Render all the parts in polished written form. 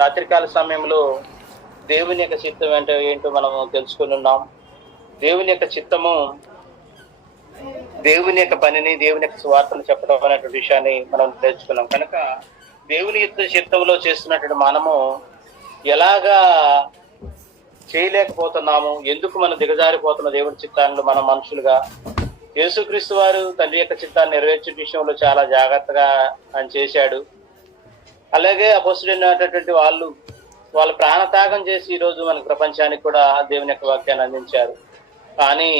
రాత్రికాల సమయంలో దేవుని యొక్క చిత్తం ఏంటో మనము తెలుసుకుని ఉన్నాం. దేవుని యొక్క చిత్తము దేవుని యొక్క పనిని, దేవుని యొక్క సువార్తను చెప్పడం అనేటువంటి విషయాన్ని మనం తెలుసుకున్నాం. కనుక దేవుని యొక్క చిత్తంలో చేస్తున్నటువంటి మనము ఎలాగా చేయలేకపోతున్నాము, ఎందుకు మనం దిగజారిపోతున్న దేవుని చిత్తాన్ని మనం మనుషులుగా. యేసుక్రీస్తు వారు తండ్రి యొక్క చిత్తాన్ని నెరవేర్చే విషయంలో చాలా జాగ్రత్తగా ఆయన చేశాడు. అలాగే అపోస్తులైనటువంటి వాళ్ళ ప్రాణత్యాగం చేసి ఈరోజు మన ప్రపంచానికి కూడా దేవుని యొక్క వాక్యాన్ని అందించారు. కానీ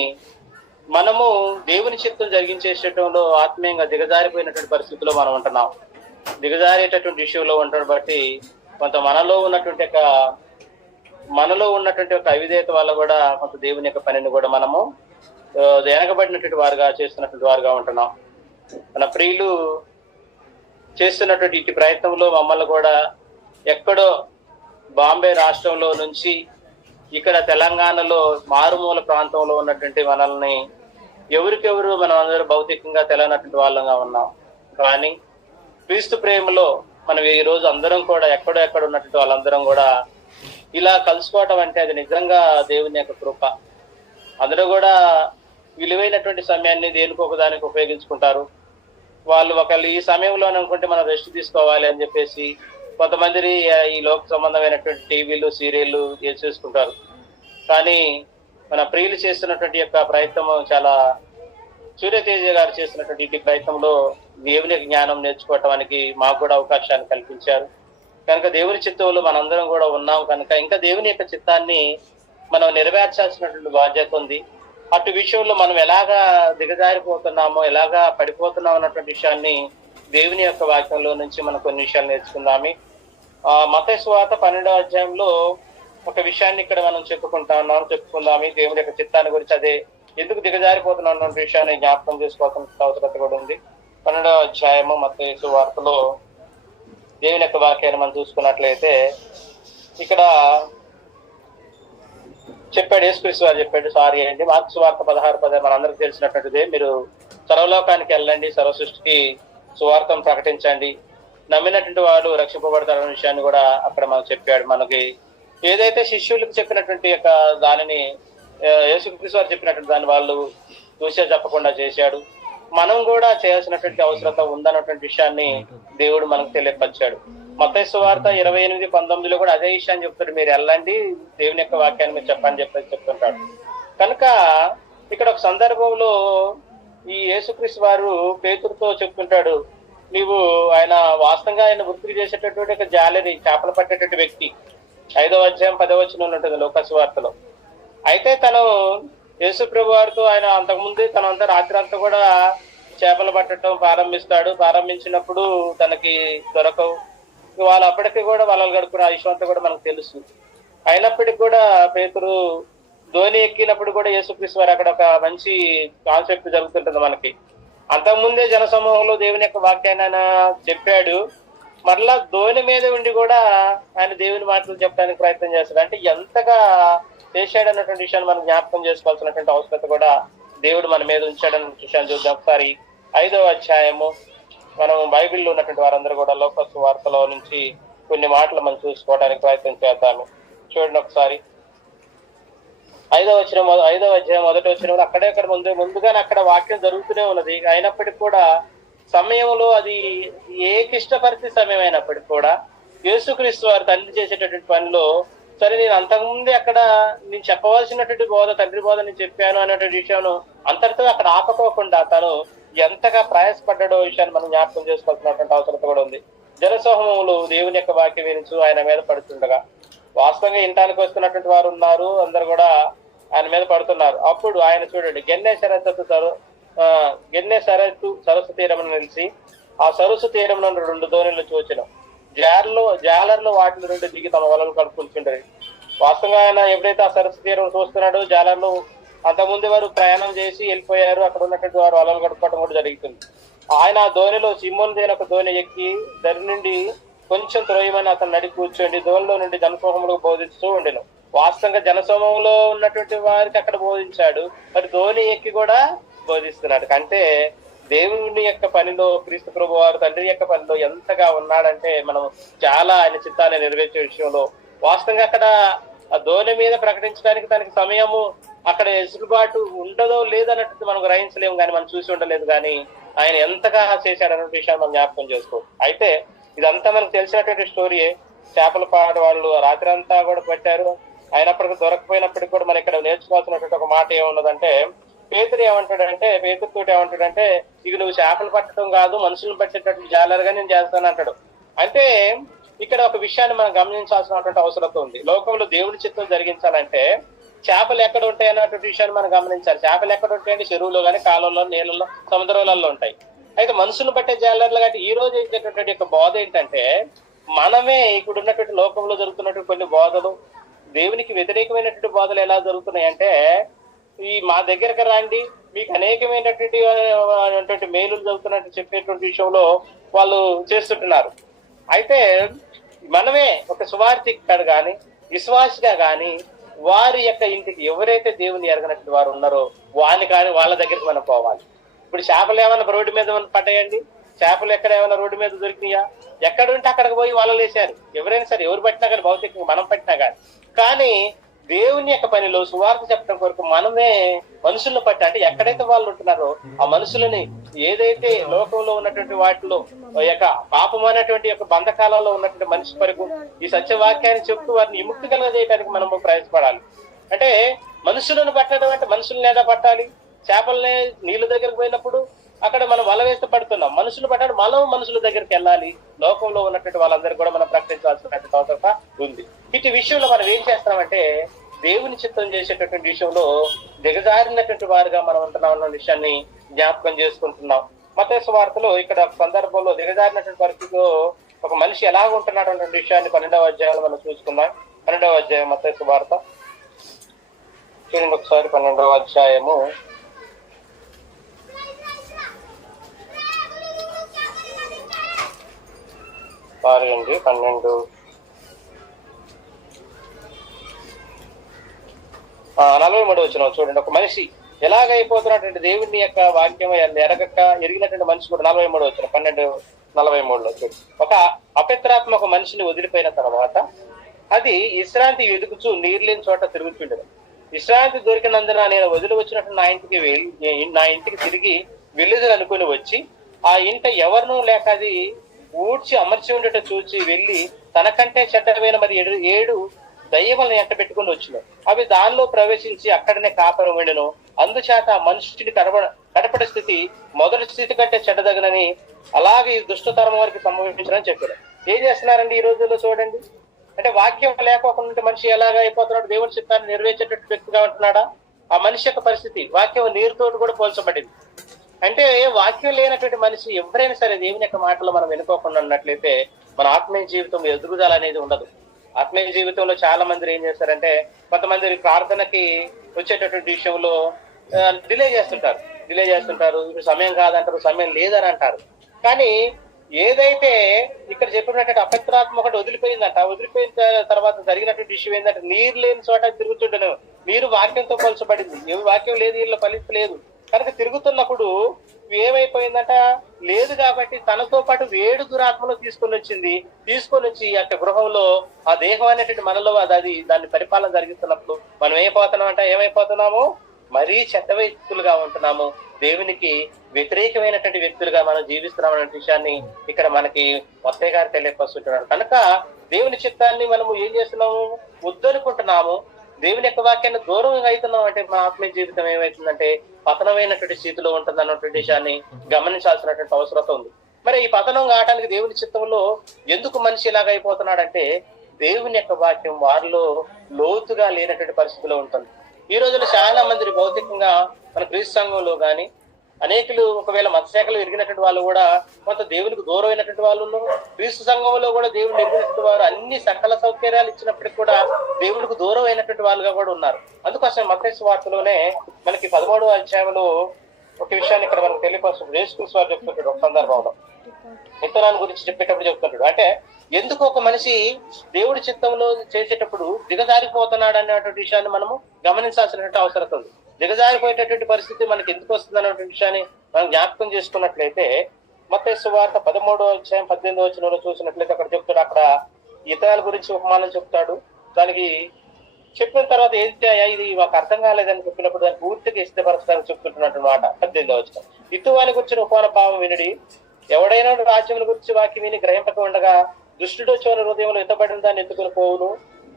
మనము దేవుని చిత్తం జరిగించేటంలో ఆత్మీయంగా దిగజారిపోయినటువంటి పరిస్థితిలో మనం ఉంటున్నాం. దిగజారేటటువంటి విషయంలో ఉండడం బట్టి కొంత మనలో ఉన్నటువంటి ఒక అవిధేయత వల్ల కూడా కొంత దేవుని యొక్క పనిని కూడా మనము వెనకబడినటువంటి వారుగా చేస్తున్నటువంటి వారుగా ఉంటున్నాం. మన ప్రియులు చేస్తున్నటువంటి ఇటు ప్రయత్నంలో మమ్మల్ని కూడా ఎక్కడో బాంబే రాష్ట్రంలో నుంచి ఇక్కడ తెలంగాణలో మారుమూల ప్రాంతంలో ఉన్నటువంటి మనల్ని ఎవరికెవరు మనం అందరూ భౌతికంగా తెలియనటువంటి వాళ్ళంగా ఉన్నాం. కానీ క్రీస్తు ప్రేమలో మనం ఈ రోజు అందరం కూడా ఎక్కడ ఉన్నటువంటి వాళ్ళందరం కూడా ఇలా కలుసుకోవటం అంటే అది నిజంగా దేవుని యొక్క కృప. అందరూ కూడా విలువైనటువంటి సమయాన్ని దేనికి ఒకదానికి ఉపయోగించుకుంటారు. వాళ్ళు ఒకళ్ళు ఈ సమయంలో అనుకుంటే మనం రెస్ట్ తీసుకోవాలి అని చెప్పేసి కొంతమంది ఈ లోక సంబంధమైనటువంటి టీవీలు, సీరియళ్ళు చేసుకుంటారు. కానీ మన ప్రియులు చేస్తున్నటువంటి యొక్క ప్రయత్నం చాలా, సూర్యతేజ గారు చేస్తున్నటువంటి ప్రయత్నంలో దేవుని జ్ఞానం నేర్చుకోవటానికి మాకు కూడా అవకాశాన్ని కల్పించారు. కనుక దేవుని చిత్తంలో మనందరం కూడా ఉన్నాం. కనుక ఇంకా దేవుని యొక్క చిత్తాన్ని మనం నెరవేర్చాల్సినటువంటి బాధ్యత ఉంది. అటు విషయంలో మనం ఎలాగా దిగజారిపోతున్నామో, ఎలాగా పడిపోతున్నాం అన్నటువంటి విషయాన్ని దేవుని యొక్క వాక్యంలో నుంచి మనం కొన్ని విషయాలు నేర్చుకుందాము. మత్తయి సువార్త 12వ అధ్యాయంలో ఒక విషయాన్ని ఇక్కడ మనం చెప్పుకుందాము. దేవుని యొక్క చిత్తాన్ని గురించి, అదే ఎందుకు దిగజారిపోతున్నాం అన్న విషయాన్ని జ్ఞాపకం చేసుకోవాల్సిన అవసరత కూడా ఉంది. 12వ అధ్యాయము మత్తయి సువార్తలో దేవుని యొక్క వాక్యాన్ని మనం చూసుకున్నట్లయితే ఇక్కడ చెప్పాడు, యేసుక్రీస్తు వారు చెప్పాడు. మార్కు సువార్త 16:10 మనందరికి తెలిసినటువంటిదే. మీరు సర్వలోకానికి వెళ్ళండి, సర్వ సృష్టికి సువార్తను ప్రకటించండి, నమ్మినటువంటి వాడు రక్షింపబడతారన్న విషయాన్ని కూడా అక్కడ మనకు చెప్పాడు. మనకి ఏదైతే శిష్యులకు చెప్పినటువంటి యొక్క దానిని యేసుక్రీస్తు వారు చెప్పినటువంటి దాన్ని వాళ్ళు చూసే చెప్పకుండా చేశాడు. మనం కూడా చేయాల్సినటువంటి అవసరత ఉందన్నటువంటి విషయాన్ని దేవుడు మనకు తెలియపరిచాడు. మత్తయి సువార్త 28:19 కూడా అదే విషయాన్ని చెప్తాడు. మీరు వెళ్ళండి, దేవుని యొక్క వాక్యాన్ని మీరు చెప్పని చెప్తుంటాడు. కనుక ఇక్కడ ఒక సందర్భంలో ఈ యేసుక్రీస్తు వారు పేతురుతో చెప్తుంటాడు, నీవు ఆయన వాస్తవంగా ఆయన వృత్తి చేసేటటువంటి ఒక జాలరి, చేపలు పట్టేటువంటి వ్యక్తి. 5వ అధ్యాయం 10వ వచనం ఉంటుంది లోకాసు వార్తలో. అయితే తను యేసు ప్రభు వారితో ఆయన అంతకుముందే తనంతా రాత్రి అంతా కూడా చేపలు పట్టడం ప్రారంభించినప్పుడు తనకి దొరకవు. వాళ్ళు అప్పటికి కూడా వాళ్ళని గడుపుకున్న ఆ విషయం అంతా కూడా మనకు తెలుసు. అయినప్పటికీ కూడా పేతురు ధోని ఎక్కినప్పుడు కూడా యేసుక్రీస్తు వారు అక్కడ ఒక మంచి కాన్సెప్ట్ జరుగుతుంటుంది మనకి. అంతకుముందే జనసమూహంలో దేవుని యొక్క వాక్యాన్ని ఆయన చెప్పాడు. మరలా ధోని మీద ఉండి కూడా ఆయన దేవుని మాటలు చెప్పడానికి ప్రయత్నం చేస్తాడు. అంటే ఎంతగా చేశాడు అన్నటువంటి విషయాన్ని మనం జ్ఞాపకం చేసుకోవాల్సినటువంటి అవసరత కూడా దేవుడు మన మీద ఉంచాడన్న విషయాన్ని చూద్దాం. ఒకసారి 5వ అధ్యాయము మనం బైబిల్లో ఉన్నటువంటి వారందరూ కూడా లోకాసు వార్తలో నుంచి కొన్ని మాటలు మనం చూసుకోవడానికి ప్రయత్నం చేద్దాము. చూడండి ఒకసారి 5వ అధ్యాయం 1వ వచనం. అక్కడెక్కడ ముందుగానే అక్కడ వాక్యం జరుగుతూనే ఉన్నది. అయినప్పటికీ కూడా సమయంలో అది ఏ క్లిష్టపరిస్థితి సమయం అయినప్పటికీ కూడా యేసుక్రీస్తు వారు తండ్రి చేసేటటువంటి పనిలో, సరే నేను అంతకుముందే అక్కడ నేను చెప్పవలసినటువంటి బోధ, తండ్రి బోధ నేను చెప్పాను అనేటువంటి విషయం అంతటితో అక్కడ ఆపకోకుండా తను ఎంతగా ప్రయాసపడ్డాడో విషయాన్ని మనం జ్ఞాపకం చేసుకోవాల్సినటువంటి అవసరత కూడా ఉంది. జనసమూహములు దేవుని యొక్క వాక్యం వినుచు ఆయన మీద పడుతుండగా, వాస్తవంగా ఇంటానికి వస్తున్నటువంటి వారు ఉన్నారు, అందరు కూడా ఆయన మీద పడుతున్నారు. అప్పుడు ఆయన చూడండి, గెన్నెసరత్తు సరస్సు తీరమును నిలిచి ఆ సరస్సు తీరమున 2 ధోనిలు చూచిన జాలర్లు వాటిని 2 దిగి తమ వలలు కడుక్కుంటుంటారు. వాస్తవంగా ఆయన ఎప్పుడైతే ఆ సరస్సు తీరం చూస్తున్నాడో, జాలర్లు అంతకుముందు వారు ప్రయాణం చేసి వెళ్ళిపోయారు, అక్కడ ఉన్నటువంటి వారు వలలు కడుక్కోవడం కూడా జరుగుతుంది. ఆయన ఆ ధోనిలో సిమ్మోను దేని ఒక ధోని ఎక్కి దరి నుండి కొంచెం త్రోయమని అతను నడి కూర్చోండి ధోనిలో నుండి జనసమూహములకు బోధిస్తూ ఉండెను. వాస్తవంగా జనసమూహంలో ఉన్నటువంటి వారికి అక్కడ బోధించాడు, మరి ధోని ఎక్కి కూడా బోధిస్తున్నాడు. అంటే దేవుని యొక్క పనిలో క్రీస్తు ప్రభు వారు తండ్రి యొక్క పనిలో ఎంతగా ఉన్నాడంటే మనం చాలా ఆయన చిత్తాన్ని నెరవేర్చే విషయంలో వాస్తవంగా అక్కడ ఆ ధోని మీద ప్రకటించడానికి తనకి సమయము అక్కడ ఎసులుబాటు ఉండదో లేదన్నట్టు మనం గ్రహించలేము, కానీ మనం చూసి ఉండలేదు. కానీ ఆయన ఎంతగా చేశాడన్న విషయాన్ని మనం జ్ఞాపకం చేసుకోవచ్చు. అయితే ఇదంతా మనకు తెలిసినటువంటి స్టోరీయే. చేపల పాడు వాళ్ళు రాత్రి అంతా కూడా పెట్టారు, అయినప్పటికీ దొరకపోయినప్పటికీ కూడా మనం ఇక్కడ నేర్చుకోవాల్సినటువంటి ఒక మాట ఏమున్నదంటే, పేతురు ఏమంటాడంటే ఇక నువ్వు చేపలు పట్టడం కాదు, మనుషులను పట్టేటట్లు జాలరుగా నేను చేస్తాను అంటాడు. అంటే ఇక్కడ ఒక విషయాన్ని మనం గమనించాల్సినటువంటి అవసరం ఉంది. లోకంలో దేవుడి చిత్తం జరిగించాలంటే చేపలు ఎక్కడ ఉంటాయి అన్నటువంటి విషయాన్ని మనం గమనించాలి. చేపలు ఎక్కడ ఉంటాయండి? చెరువులో కానీ, కాలువలో, నీళ్ళలో, సముద్రాలలో ఉంటాయి. అయితే మనుషులను పట్టే జాలర్లు కాబట్టి ఈ రోజు ఇచ్చేటటువంటి యొక్క బోధ ఏంటంటే, మనమే ఇక్కడ ఉన్నటువంటి లోకంలో జరుగుతున్నటువంటి కొన్ని బోధలు, దేవునికి వ్యతిరేకమైనటువంటి బోధలు ఎలా జరుగుతున్నాయి అంటే, ఈ మా దగ్గరకు రండి మీకు అనేకమైనటువంటి మేలులు జరుగుతున్నట్టు చెప్పేటువంటి విషయంలో వాళ్ళు చేస్తుంటున్నారు. అయితే మనమే ఒక సువార్థికుడు గాని విశ్వాసిగా గాని వారి యొక్క ఇంటికి ఎవరైతే దేవుని ఎరగనట్టు వారు ఉన్నారో వాళ్ళ దగ్గరికి మనం పోవాలి. ఇప్పుడు చేపలు ఏమైనా రోడ్డు మీద పడ్డాయండి? చేపలు ఎక్కడ ఏమైనా రోడ్డు మీద దొరికినాయా? ఎక్కడుంటే అక్కడికి పోయి వాళ్ళు వేసారు. ఎవరైనా సరే, ఎవరు పట్టినా కానీ, భౌతికంగా మనం పట్టినా కానీ దేవుని యొక్క పనిలో సువార్త చెప్పడం కొరకు మనమే మనుషులను పట్టి, అంటే ఎక్కడైతే వాళ్ళు ఉంటున్నారో ఆ మనుషులని ఏదైతే లోకంలో ఉన్నటువంటి వాటిలో యొక్క పాపం అనేటువంటి యొక్క బంధకాలలో ఉన్నటువంటి మనిషి వరకు ఈ సత్యవాక్యాన్ని చెప్తూ వారిని విముక్తి కలగజేయడానికి మనము ప్రయాసపడాలి. అంటే మనుషులను పట్టడం అంటే మనుషులను ఎలా పట్టాలి? చేపలనే నీళ్ళ దగ్గరకు పోయినప్పుడు అక్కడ మనం వల వేస్తే పడుతున్నాం. మనుషులు పట్టాడు, మనం మనుషుల దగ్గరికి వెళ్ళాలి. లోకంలో ఉన్నటువంటి వాళ్ళందరూ కూడా మనం ప్రకటించాల్సినటువంటి అవసరం ఉంది. ఇటు విషయంలో మనం ఏం చేస్తున్నామంటే, దేవుని చిత్తం చేసేటటువంటి విషయంలో దిగజారినటువంటి వారుగా మనం ఉంటున్నాం అన్న విషయాన్ని జ్ఞాపకం చేసుకుంటున్నాం. మత్తయి సువార్తలో ఇక్కడ ఒక సందర్భంలో దిగజారినటువంటి పరిస్థితిలో ఒక మనిషి ఎలాగ ఉంటున్నాడు అన్న విషయాన్ని 12వ అధ్యాయంలో మనం చూసుకుందాం. 12వ అధ్యాయం మత్తయి సువార్త చూడండి ఒకసారి. 12వ అధ్యాయము 43 వచనం చూడండి. ఒక మనిషి ఎలాగైపోతున్నటువంటి దేవుని యొక్క వాక్యం ఎరిగినటువంటి మనిషి కూడా 43 వచనం 12:43 చూడండి. ఒక అపవిత్రాత్మ ఒక మనిషిని వదిలిపోయిన తర్వాత అది విశ్రాంతి వెతుకుచూ నీరు లేని చోట తిరుగుతుండదు. విశ్రాంతి దొరికినందున నేను వదిలి వచ్చినట్టు నా ఇంటికి తిరిగి వెళ్ళేదని అనుకుని వచ్చి ఆ ఇంట ఎవరినూ లేక అది ఊడ్చి అమర్చి ఉండేట చూచి వెళ్ళి తనకంటే చెడ్డమైన మరి 7 దయ్యములను ఎంట పెట్టుకుని వచ్చిన అవి దానిలో ప్రవేశించి అక్కడనే కాపురం ఉండెను. అందుచేత మనుషుని కడపడి స్థితి మొదటి స్థితి కంటే చెడ్డదగనని అలాగే ఈ దుష్టతరం వారికి సంభవించడని చెప్పారు. ఏం చేస్తున్నారండి ఈ రోజుల్లో చూడండి. అంటే వాక్యం లేకపోకుండా మనిషి ఎలాగ అయిపోతున్నాడు? దేవుని చిత్తాన్ని నెరవేర్చేటట్టు వ్యక్తిగా ఉంటున్నాడా? ఆ మనిషి యొక్క పరిస్థితి వాక్యం నీరుతోటి కూడా పోల్చబడింది. అంటే వాక్యం లేనటువంటి మనిషి ఎవరైనా సరే దేవుని యొక్క మాటలు మనం వినుకోకుండా ఉన్నట్లయితే మన ఆత్మీయ జీవితం ఎదుగుదల అనేది ఉండదు. ఆత్మీయ జీవితంలో చాలా మంది ఏం చేస్తారంటే, కొంతమంది ప్రార్థనకి వచ్చేటటువంటి విషయంలో డిలే చేస్తుంటారు. ఇప్పుడు సమయం కాదంటారు, సమయం లేదని అంటారు. కానీ ఏదైతే ఇక్కడ చెప్పినటువంటి అపవిత్రాత్మ ఒకటి వదిలిపోయిన తర్వాత జరిగినటువంటి విషయం ఏంటంటే, నీరు లేని చోట తిరుగుతుండను. నీరు వాక్యంతో పోల్చబడింది. వాక్యం లేదు, వీళ్ళు ఫలించలేదు కనుక తిరుగుతున్నప్పుడు ఏమైపోయిందంట, లేదు కాబట్టి తనతో పాటు 7 దురాత్మలు తీసుకొని వచ్చి ఆ గృహంలో ఆ దేహం అనేటువంటి మనలో దాన్ని పరిపాలన జరిగిస్తున్నప్పుడు మనం ఏమైపోతున్నాము? మరీ చెడ్డ వ్యక్తులుగా ఉంటున్నాము. దేవునికి వ్యతిరేకమైనటువంటి వ్యక్తులుగా మనం జీవిస్తున్నాం అనే విషయాన్ని ఇక్కడ మనకి మొత్తయ్య గారు తెలియపరుస్తుంటున్నాడు. కనుక దేవుని చిత్తాన్ని మనము ఏం చేస్తున్నాము? వద్దనుకుంటున్నాము. దేవుని యొక్క వాక్యాన్ని దూరంగా అవుతున్నాం అంటే మా ఆత్మీయ జీవితం ఏమవుతుందంటే పతనమైనటువంటి స్థితిలో ఉంటుంది అన్నటువంటి విషయాన్ని గమనించాల్సినటువంటి అవసరం ఉంది. మరి ఈ పతనం కావడానికి దేవుని చిత్తంలో ఎందుకు మనిషి ఇలాగ అయిపోతున్నాడంటే, దేవుని యొక్క వాక్యం వారిలో లోతుగా లేనటువంటి పరిస్థితిలో ఉంటుంది. ఈ రోజుల్లో చాలా మంది భౌతికంగా మన క్రీస్తు సంఘంలో కానీ అనేకులు ఒకవేళ మతశాఖలు ఎరిగినటువంటి వాళ్ళు కూడా కొంత దేవునికి దూరం అయినటువంటి వాళ్ళు ఉన్నారు. క్రీస్తు సంఘంలో కూడా దేవుని ఎరిగినటువంటి వారు అన్ని సకల సౌకర్యాలు ఇచ్చినప్పటికీ కూడా దేవునికి దూరం అయినటువంటి వాళ్ళుగా కూడా ఉన్నారు. అందుకోసం మత్తయి సువార్తలోనే మనకి 13వ అధ్యాయంలో ఒక విషయాన్ని ఇక్కడ మనకు తెలియపరుస్తుంది. యేసుక్రీస్తు వారు చెప్తుంటాడు ఒక సందర్భంలో, విత్తనాన్ని గురించి చెప్పేటప్పుడు చెప్తుంటాడు. అంటే ఎందుకు ఒక మనిషి దేవుడి చిత్తంలో చేసేటప్పుడు దిగజారిపోతున్నాడు అనేటువంటి విషయాన్ని మనము గమనించాల్సినటువంటి అవసరం ఉంది. దిగజారిపోయేటటువంటి పరిస్థితి మనకి ఎందుకు వస్తుంది అన్నటువంటి విషయాన్ని మనం జ్ఞాపకం చేసుకున్నట్లయితే మత్తయి సువార్త 13:18 చూసినట్లయితే అక్కడ చెప్తాడు, అక్కడ ఇతరాల గురించి ఉపమానం చెప్తాడు. దానికి చెప్పిన తర్వాత ఏంటి ఇది మాకు అర్థం కాలేదని చెప్పినప్పుడు దాన్ని పూర్తిగా ఇష్టపరచడానికి చెప్తుంటున్నట్టు మాట. 18 ఇతువాని గురించిన ఉపమాన భావం వినడి, ఎవడైనా రాజ్యముల గురించి వాక్యం విని గ్రహింపక ఉండగా దుష్టుడు చోర హృదయంలో ఎత్తబడిన దాన్ని ఎత్తుకుని పోవును.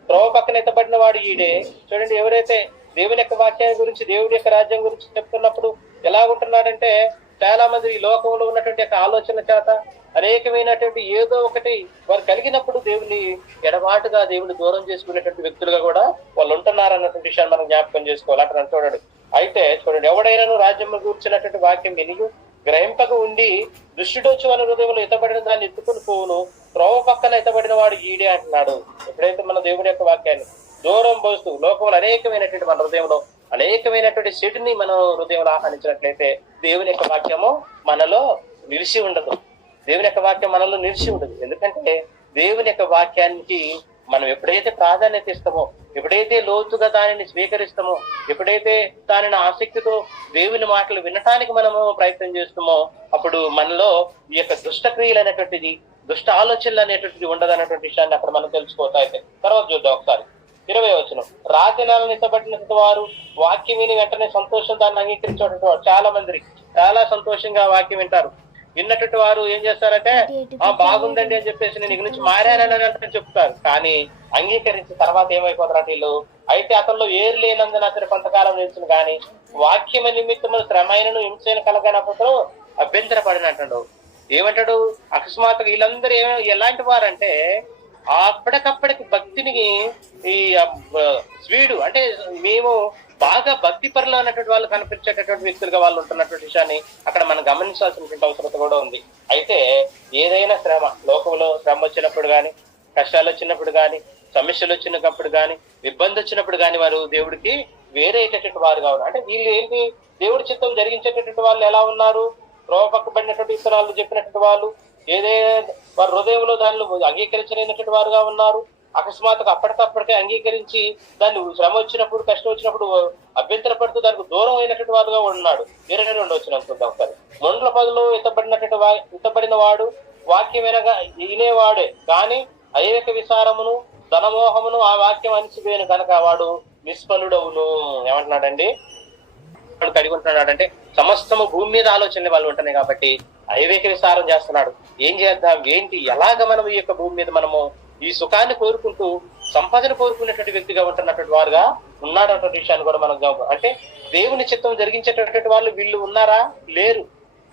త్రోవ పక్కన ఎత్తబడిన వాడు ఈడే. చూడండి, ఎవరైతే దేవుని యొక్క వాక్యాన్ని గురించి, దేవుడి యొక్క రాజ్యం గురించి చెప్తున్నప్పుడు ఎలా ఉంటున్నాడంటే, చాలా మంది ఈ లోకంలో ఉన్నటువంటి యొక్క ఆలోచన చేత అనేకమైనటువంటి ఏదో ఒకటి వారు కలిగినప్పుడు దేవుని ఎడబాటుగా దేవుని దూరం చేసుకునేటువంటి వ్యక్తులుగా కూడా వాళ్ళు ఉంటున్నారు అన్నటువంటి విషయాన్ని మనం జ్ఞాపకం చేసుకోవాలి. అక్కడ చూడండి, అయితే చూడండి, ఎవడైనా రాజ్యం కూర్చున్నటువంటి వాక్యం విని గ్రహింపక ఉండి దుష్టుడొచ్చి వాళ్ళ హృదయంలో ఎత్తబడిన దాన్ని ఎత్తుకుని పోవును. త్రోవ పక్కన ఎత్తబడిన వాడు ఈడే అంటున్నాడు. ఎప్పుడైతే మన దేవుని యొక్క వాక్యాన్ని దూరం పోస్తూ లోకంలో అనేకమైనటువంటి మన హృదయంలో అనేకమైనటువంటి చెడుని మనం హృదయంలో ఆహ్వానించినట్లయితే దేవుని యొక్క వాక్యము మనలో నిలిచి ఉండదు. దేవుని యొక్క వాక్యం మనలో నిలిచి ఉండదు. ఎందుకంటే దేవుని యొక్క వాక్యానికి మనం ఎప్పుడైతే ప్రాధాన్యత ఇస్తామో, ఎప్పుడైతే లోతుగా దానిని స్వీకరిస్తామో, ఎప్పుడైతే దానిని ఆసక్తితో దేవుని మాటలు వినటానికి మనము ప్రయత్నం చేస్తామో, అప్పుడు మనలో ఈ యొక్క దుష్ట క్రియలు అనేటువంటిది, దుష్ట ఆలోచనలు అనేటువంటిది ఉండదు అన్నటువంటి విషయాన్ని అక్కడ మనం తెలుసుకోవచ్చు. అయితే తర్వాత చూద్దాం ఒకసారి 20 రాజనాలను ఇష్టపడిన వారు వాక్యం విని వెంటనే సంతోషం దాన్ని అంగీకరించేటువంటి వారు చాలా మంది చాలా సంతోషంగా వాక్యం వింటారు. విన్నటువంటి వారు ఏం చేస్తారంటే, బాగుందండి అని చెప్పేసి నేను ఇక నుంచి మారానని చెప్తారు. కానీ అంగీకరించిన తర్వాత ఏమైపోతారు వీళ్ళు, అయితే అతనిలో ఏరు లేనందున అతను కొంతకాలం నిలిచిన కానీ వాక్యం నిమిత్తము శ్రమైనను హింసైన కలగనప్పుడు అభ్యంతరపడినట్టు ఏమంటాడు. అకస్మాత్తుగా వీళ్ళందరూ ఎలాంటి వారంటే అప్పటికప్పటికి భక్తిని ఈ స్వీడు అంటే మేము బాగా భక్తి పరులు అన్నటువంటి వాళ్ళు కనిపించేటటువంటి వ్యక్తులుగా వాళ్ళు ఉంటున్నటువంటి విషయాన్ని అక్కడ మనం గమనించాల్సినటువంటి అవసరత కూడా ఉంది. అయితే ఏదైనా శ్రమ, లోకంలో శ్రమ వచ్చినప్పుడు కానీ, కష్టాలు వచ్చినప్పుడు కానీ, సమస్యలు వచ్చినప్పుడు కానీ, ఇబ్బంది వచ్చినప్పుడు కానీ వారు దేవుడికి వేరేటటువంటి వారుగా ఉన్నారు. అంటే వీళ్ళు ఏంటి, దేవుడి చిత్తం జరిగించేటటువంటి వాళ్ళు ఎలా ఉన్నారు, రోపక్కబడినటువంటి ఇతరాలు చెప్పినటువంటి వాళ్ళు ఏదైనా వారి హృదయంలో దానిలో అంగీకరించలేనటువంటి వారుగా ఉన్నారు. అకస్మాత్తుగా అప్పటికప్పటికే అంగీకరించి దాన్ని శ్రమ వచ్చినప్పుడు, కష్టం వచ్చినప్పుడు అభ్యంతరపడుతూ దానికి దూరం అయినటువంటి వారుగా ఉన్నాడు. 22 చూద్దాం ఒకసారి. మొండ్ల పదులు ఎత్తబడిన వాడు వాక్యం వినేవాడే కానీ అవివేక విసారమును ధనమోహమును ఆ వాక్యం అనిసిపోయిన కనుక వాడు నిష్ఫలుడవును. ఏమంటున్నాడండి, వాడు కలిగి ఉంటున్నాడంటే సమస్తము భూమి మీద ఆలోచనలు వాళ్ళు ఉంటున్నాయి కాబట్టి అవివేక విసారం చేస్తున్నాడు. ఏం చేద్దాం, ఏంటి, ఎలాగ మనం ఈ యొక్క భూమి మీద మనము ఈ సుఖాన్ని కోరుకుంటూ సంపదను కోరుకునేటువంటి వ్యక్తిగా ఉంటున్నటువంటి వారుగా ఉన్నాడన్నటువంటి విషయాన్ని కూడా మనం అంటే దేవుని చిత్తం జరిగించేటటువంటి వాళ్ళు వీళ్ళు ఉన్నారా, లేరు.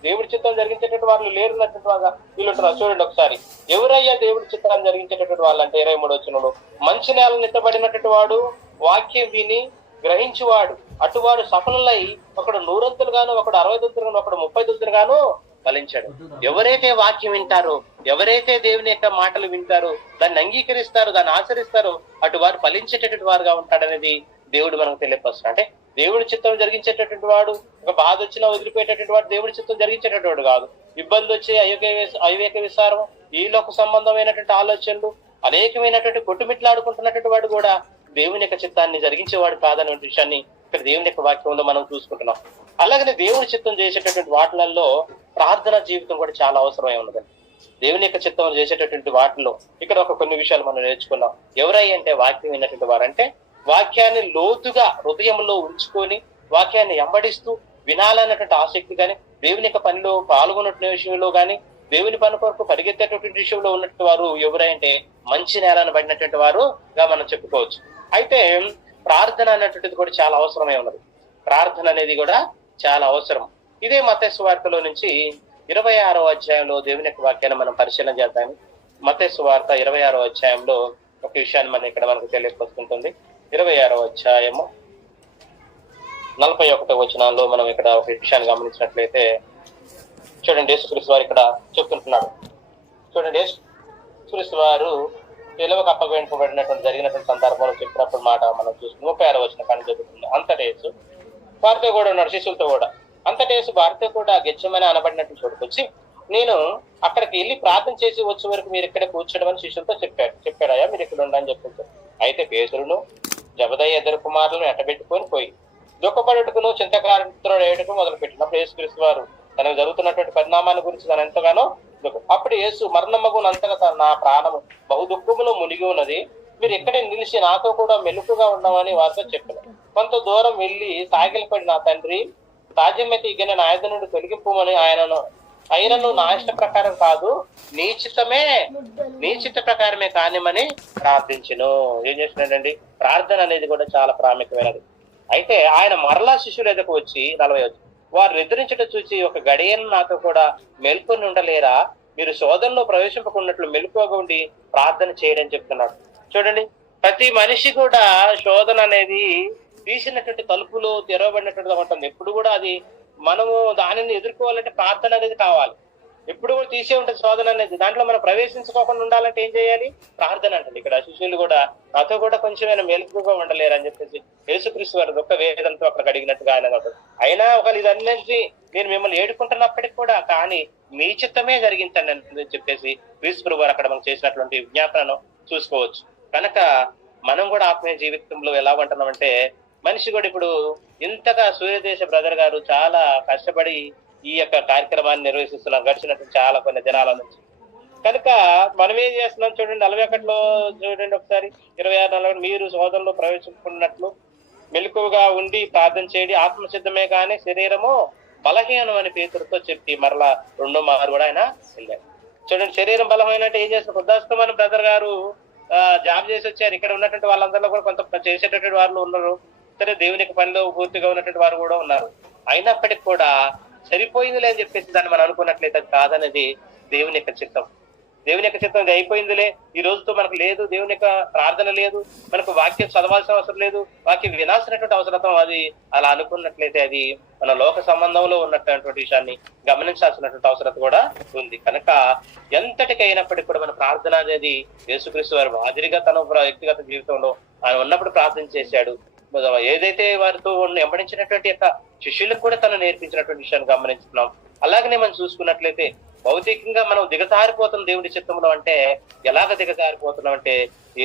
దేవుడి చిత్తం జరిగించేటటువంటి వాళ్ళు లేరు అన్నటువంటి వారుగా వీళ్ళు ఉంటారు. చూడండి ఒకసారి, ఎవరయ్యా దేవుడి చిత్తాన్ని జరిగించేటటువంటి వాళ్ళు అంటే 23 మంచి నేలను నిట్టబడినటువంటి వాడు వాక్యం విని గ్రహించువాడు అటువాడు సఫలై ఒకడు 100 గాను, ఒకడు 60 గాను, ఒకడు 30 గాను ఫలించాడు. ఎవరైతే వాక్యం వింటారో, ఎవరైతే దేవుని యొక్క మాటలు వింటారో, దాన్ని అంగీకరిస్తారో, దాన్ని ఆచరిస్తారో అటు వారు ఫలించేటటువంటి వారుగా ఉంటాడనేది దేవుడు మనకు తెలియపరుస్తాడు. అంటే దేవుడి చిత్తం జరిగించేటటువంటి వాడు, ఒక బాధ వచ్చినా వదిలిపోయేటటువంటి వాడు దేవుడి చిత్తం జరిగించేటటువంటి వాడు కాదు. ఇబ్బంది వచ్చే అవివేక విసారం, ఈ లోక సంబంధమైనటువంటి ఆలోచనలు, అనేకమైనటువంటి కొట్టుమిట్లాడుకుంటున్నటువంటి వాడు కూడా దేవుని యొక్క చిత్తాన్ని జరిగించేవాడు కాదనే విషయాన్ని ఇక్కడ దేవుని యొక్క వాక్యంలో మనం చూసుకుంటున్నాం. అలాగనే దేవుని చిత్తం చేసేటటువంటి వాటిలలో ప్రార్థన జీవితం కూడా చాలా అవసరమై ఉన్నదండి. దేవుని యొక్క చిత్తం చేసేటటువంటి వాటిలో ఇక్కడ కొన్ని విషయాలు మనం నేర్చుకున్నాం. ఎవరై అంటే వాక్యం విన్నటువంటి వారంటే వాక్యాన్ని లోతుగా హృదయంలో ఉంచుకొని వాక్యాన్ని వెంబడిస్తూ వినాలన్నటువంటి ఆసక్తి కానీ, దేవుని యొక్క పనిలో పాల్గొన్న విషయంలో కానీ, దేవుని పని కొరకు పరిగెత్తేటటువంటి విషయంలో ఉన్నటువంటి వారు ఎవరైతే మంచి నేలను పడినటువంటి వారుగా మనం చెప్పుకోవచ్చు. అయితే ప్రార్థన అనేటువంటిది కూడా చాలా అవసరమై ఉన్నది. ప్రార్థన అనేది కూడా చాలా అవసరం. ఇదే మత్తయి సువార్తలో నుంచి 26వ అధ్యాయంలో దేవుని యొక్క వాక్యాన్ని మనం పరిశీలన చేద్దాం. మత్తయి సువార్త 26వ అధ్యాయంలో ఒక విషయాన్ని మనం ఇక్కడ మనకు తెలియపరుస్తుంటుంది. 26వ అధ్యాయము 41వ వచనంలో మనం ఇక్కడ ఒక విషయాన్ని గమనించినట్లయితే చూడండి, యేసుక్రీస్తు వారు ఇక్కడ చెప్తుంటున్నాడు. చూడండి, యేసుక్రీస్తు వారు తెలుగుకు అప్పగింపబడినటువంటి జరిగినటువంటి సందర్భంలో చెప్పినప్పుడు మాట మనం చూసుకుని 36వ వచనం కానీ చెబుతుంది. అంతటేసు వారితో కూడా ఉన్నాడు, శిష్యులతో కూడా. అంతటేసు వారితో కూడా గెచ్చమని అనబడినట్టు చోటుకొచ్చి నేను అక్కడికి వెళ్ళి ప్రార్థన చేసి వచ్చే వరకు మీరు ఇక్కడ కూర్చోడమని శిష్యులతో చెప్పాడయ్యా, మీరు ఇక్కడ ఉండని చెప్పారు. అయితే పేతురును జబదయి 2 కుమారులను ఎట్టబెట్టుకొని పోయి దుఃఖపడుటకును చింతకారుడేటకు మొదలు పెట్టినప్పుడు యేసుక్రీస్తు వారు తనకు జరుగుతున్నటువంటి పరిణామాన్ని గురించి తను ఎంతగానో అప్పుడు యేసు మరణమగునంతగా నా ప్రాణము బహు దుఃఖములో మునిగి ఉన్నది, మీరు ఎక్కడే నిలిచి నాతో కూడా మెలుకుగా ఉన్నామని వారితో చెప్పారు. కొంత దూరం వెళ్లి సాగిలపడి, నా తండ్రి సాధ్యమైతే ఇక నేను ఆయన నుండి తొలగింపమని ఆయనను నా ఇష్ట ప్రకారం కాదు నీ చిత్త ప్రకారమే కానిమని ప్రార్థించును. ఏం చేస్తున్నాడండి? ప్రార్థన అనేది కూడా చాలా ప్రాముఖ్యమైనది. అయితే ఆయన మరలా శిష్యుల ఎదుకు వచ్చి 40 వారు నిద్రించడం చూసి ఒక గడియను నాతో కూడా మెలుకొని ఉండలేరా, మీరు శోధనలో ప్రవేశింపకున్నట్లు మెలుకుగా ఉండి ప్రార్థన చేయడం చెప్తున్నాడు. చూడండి, ప్రతి మనిషి కూడా శోధన అనేది తీసినటువంటి తలుపులు తెరవబడినట్టుగా ఉంటుంది. ఎప్పుడు కూడా అది మనము దానిని ఎదుర్కోవాలంటే ప్రార్థన అనేది కావాలి. ఎప్పుడు కూడా తీసే ఉంటుంది శోధన అనేది. దాంట్లో మనం ప్రవేశించుకోకుండా ఉండాలంటే ఏం చేయాలి? ప్రార్థన అంటుంది. ఇక్కడ శిష్యులు కూడా నాతో కూడా కొంచెమైనా మెలుకుగా ఉండలేరు అని చెప్పేసి యేసుక్రీస్తు వారి దుఃఖ వేదంతో అక్కడ అడిగినట్టుగా ఆయన ఉంటుంది. అయినా ఒకవేళ ఇదన్నీ నేను మిమ్మల్ని ఏడుకుంటున్నప్పటికీ కూడా కానీ మీ చిత్తమే జరిగించండి అని చెప్పేసి క్రీస్తు వారు అక్కడ మనం చేసినటువంటి విజ్ఞాపనను చూసుకోవచ్చు. కనుక మనం కూడా ఆత్మీయ జీవితంలో ఎలా ఉంటున్నామంటే, మనిషి కూడా ఇప్పుడు ఇంతగా సూర్యదేశ బ్రదర్ గారు చాలా కష్టపడి ఈ యొక్క కార్యక్రమాన్ని నిర్వహిస్తున్నాం గడిచినట్టు చాలా కొన్ని దినాల నుంచి. కనుక మనం ఏం చేస్తున్నాం చూడండి, 41లో చూడండి ఒకసారి 26 మీరు సోదరులు ప్రవేశించుకున్నట్లు మెలకువగా ఉండి ప్రార్థన చేయడి, ఆత్మసిద్ధమే కానీ శరీరము బలహీనం అని పేతురుతో చెప్పి మరలా 2వ మారు కూడా ఆయన వెళ్ళారు. చూడండి, శరీరం బలమైన అంటే ఏం చేస్తున్నారు? వృద్ధాస్తమని బ్రదర్ గారు జాబ్ చేసి వచ్చారు. ఇక్కడ ఉన్నటువంటి వాళ్ళందరిలో కూడా కొంత చేసేటటువంటి వారు ఉన్నారు, సరే దేవునికి పనిలో పూర్తిగా ఉన్నటువంటి వారు కూడా ఉన్నారు. అయినప్పటికీ కూడా సరిపోయిందిలే అని చెప్పేసి దాన్ని మనం అనుకున్నట్లయితే అది కాదనేది దేవుని యొక్క చిత్తం. దేవుని యొక్క చిత్తం ఇది అయిపోయిందిలే, ఈ రోజుతో మనకు లేదు, దేవుని యొక్క ప్రార్థన లేదు, మనకు వాక్యం చదవాల్సిన అవసరం లేదు, వాక్యం వినాల్సినటువంటి అవసరం, అది అలా అనుకున్నట్లయితే అది మన లోక సంబంధంలో ఉన్నటువంటి విషయాన్ని గమనించాల్సినటువంటి అవసరం కూడా ఉంది. కనుక ఎంతటికి అయినప్పటికీ కూడా మన ప్రార్థన అనేది యేసుక్రీస్తు వారి మాదిరిగా తన వ్యక్తిగత జీవితంలో ఆయన ఉన్నప్పుడు ప్రార్థన చేశాడు. ఏదైతే వారితో వెంబడించినటువంటి యొక్క శిష్యులకు కూడా తను నేర్పించినటువంటి విషయాన్ని గమనించుకున్నాం. అలాగనే మనం చూసుకున్నట్లయితే భౌతికంగా మనం దిగజారిపోతున్నాం దేవుడి చిత్తంలో. అంటే ఎలాగ దిగజారిపోతున్నాం అంటే,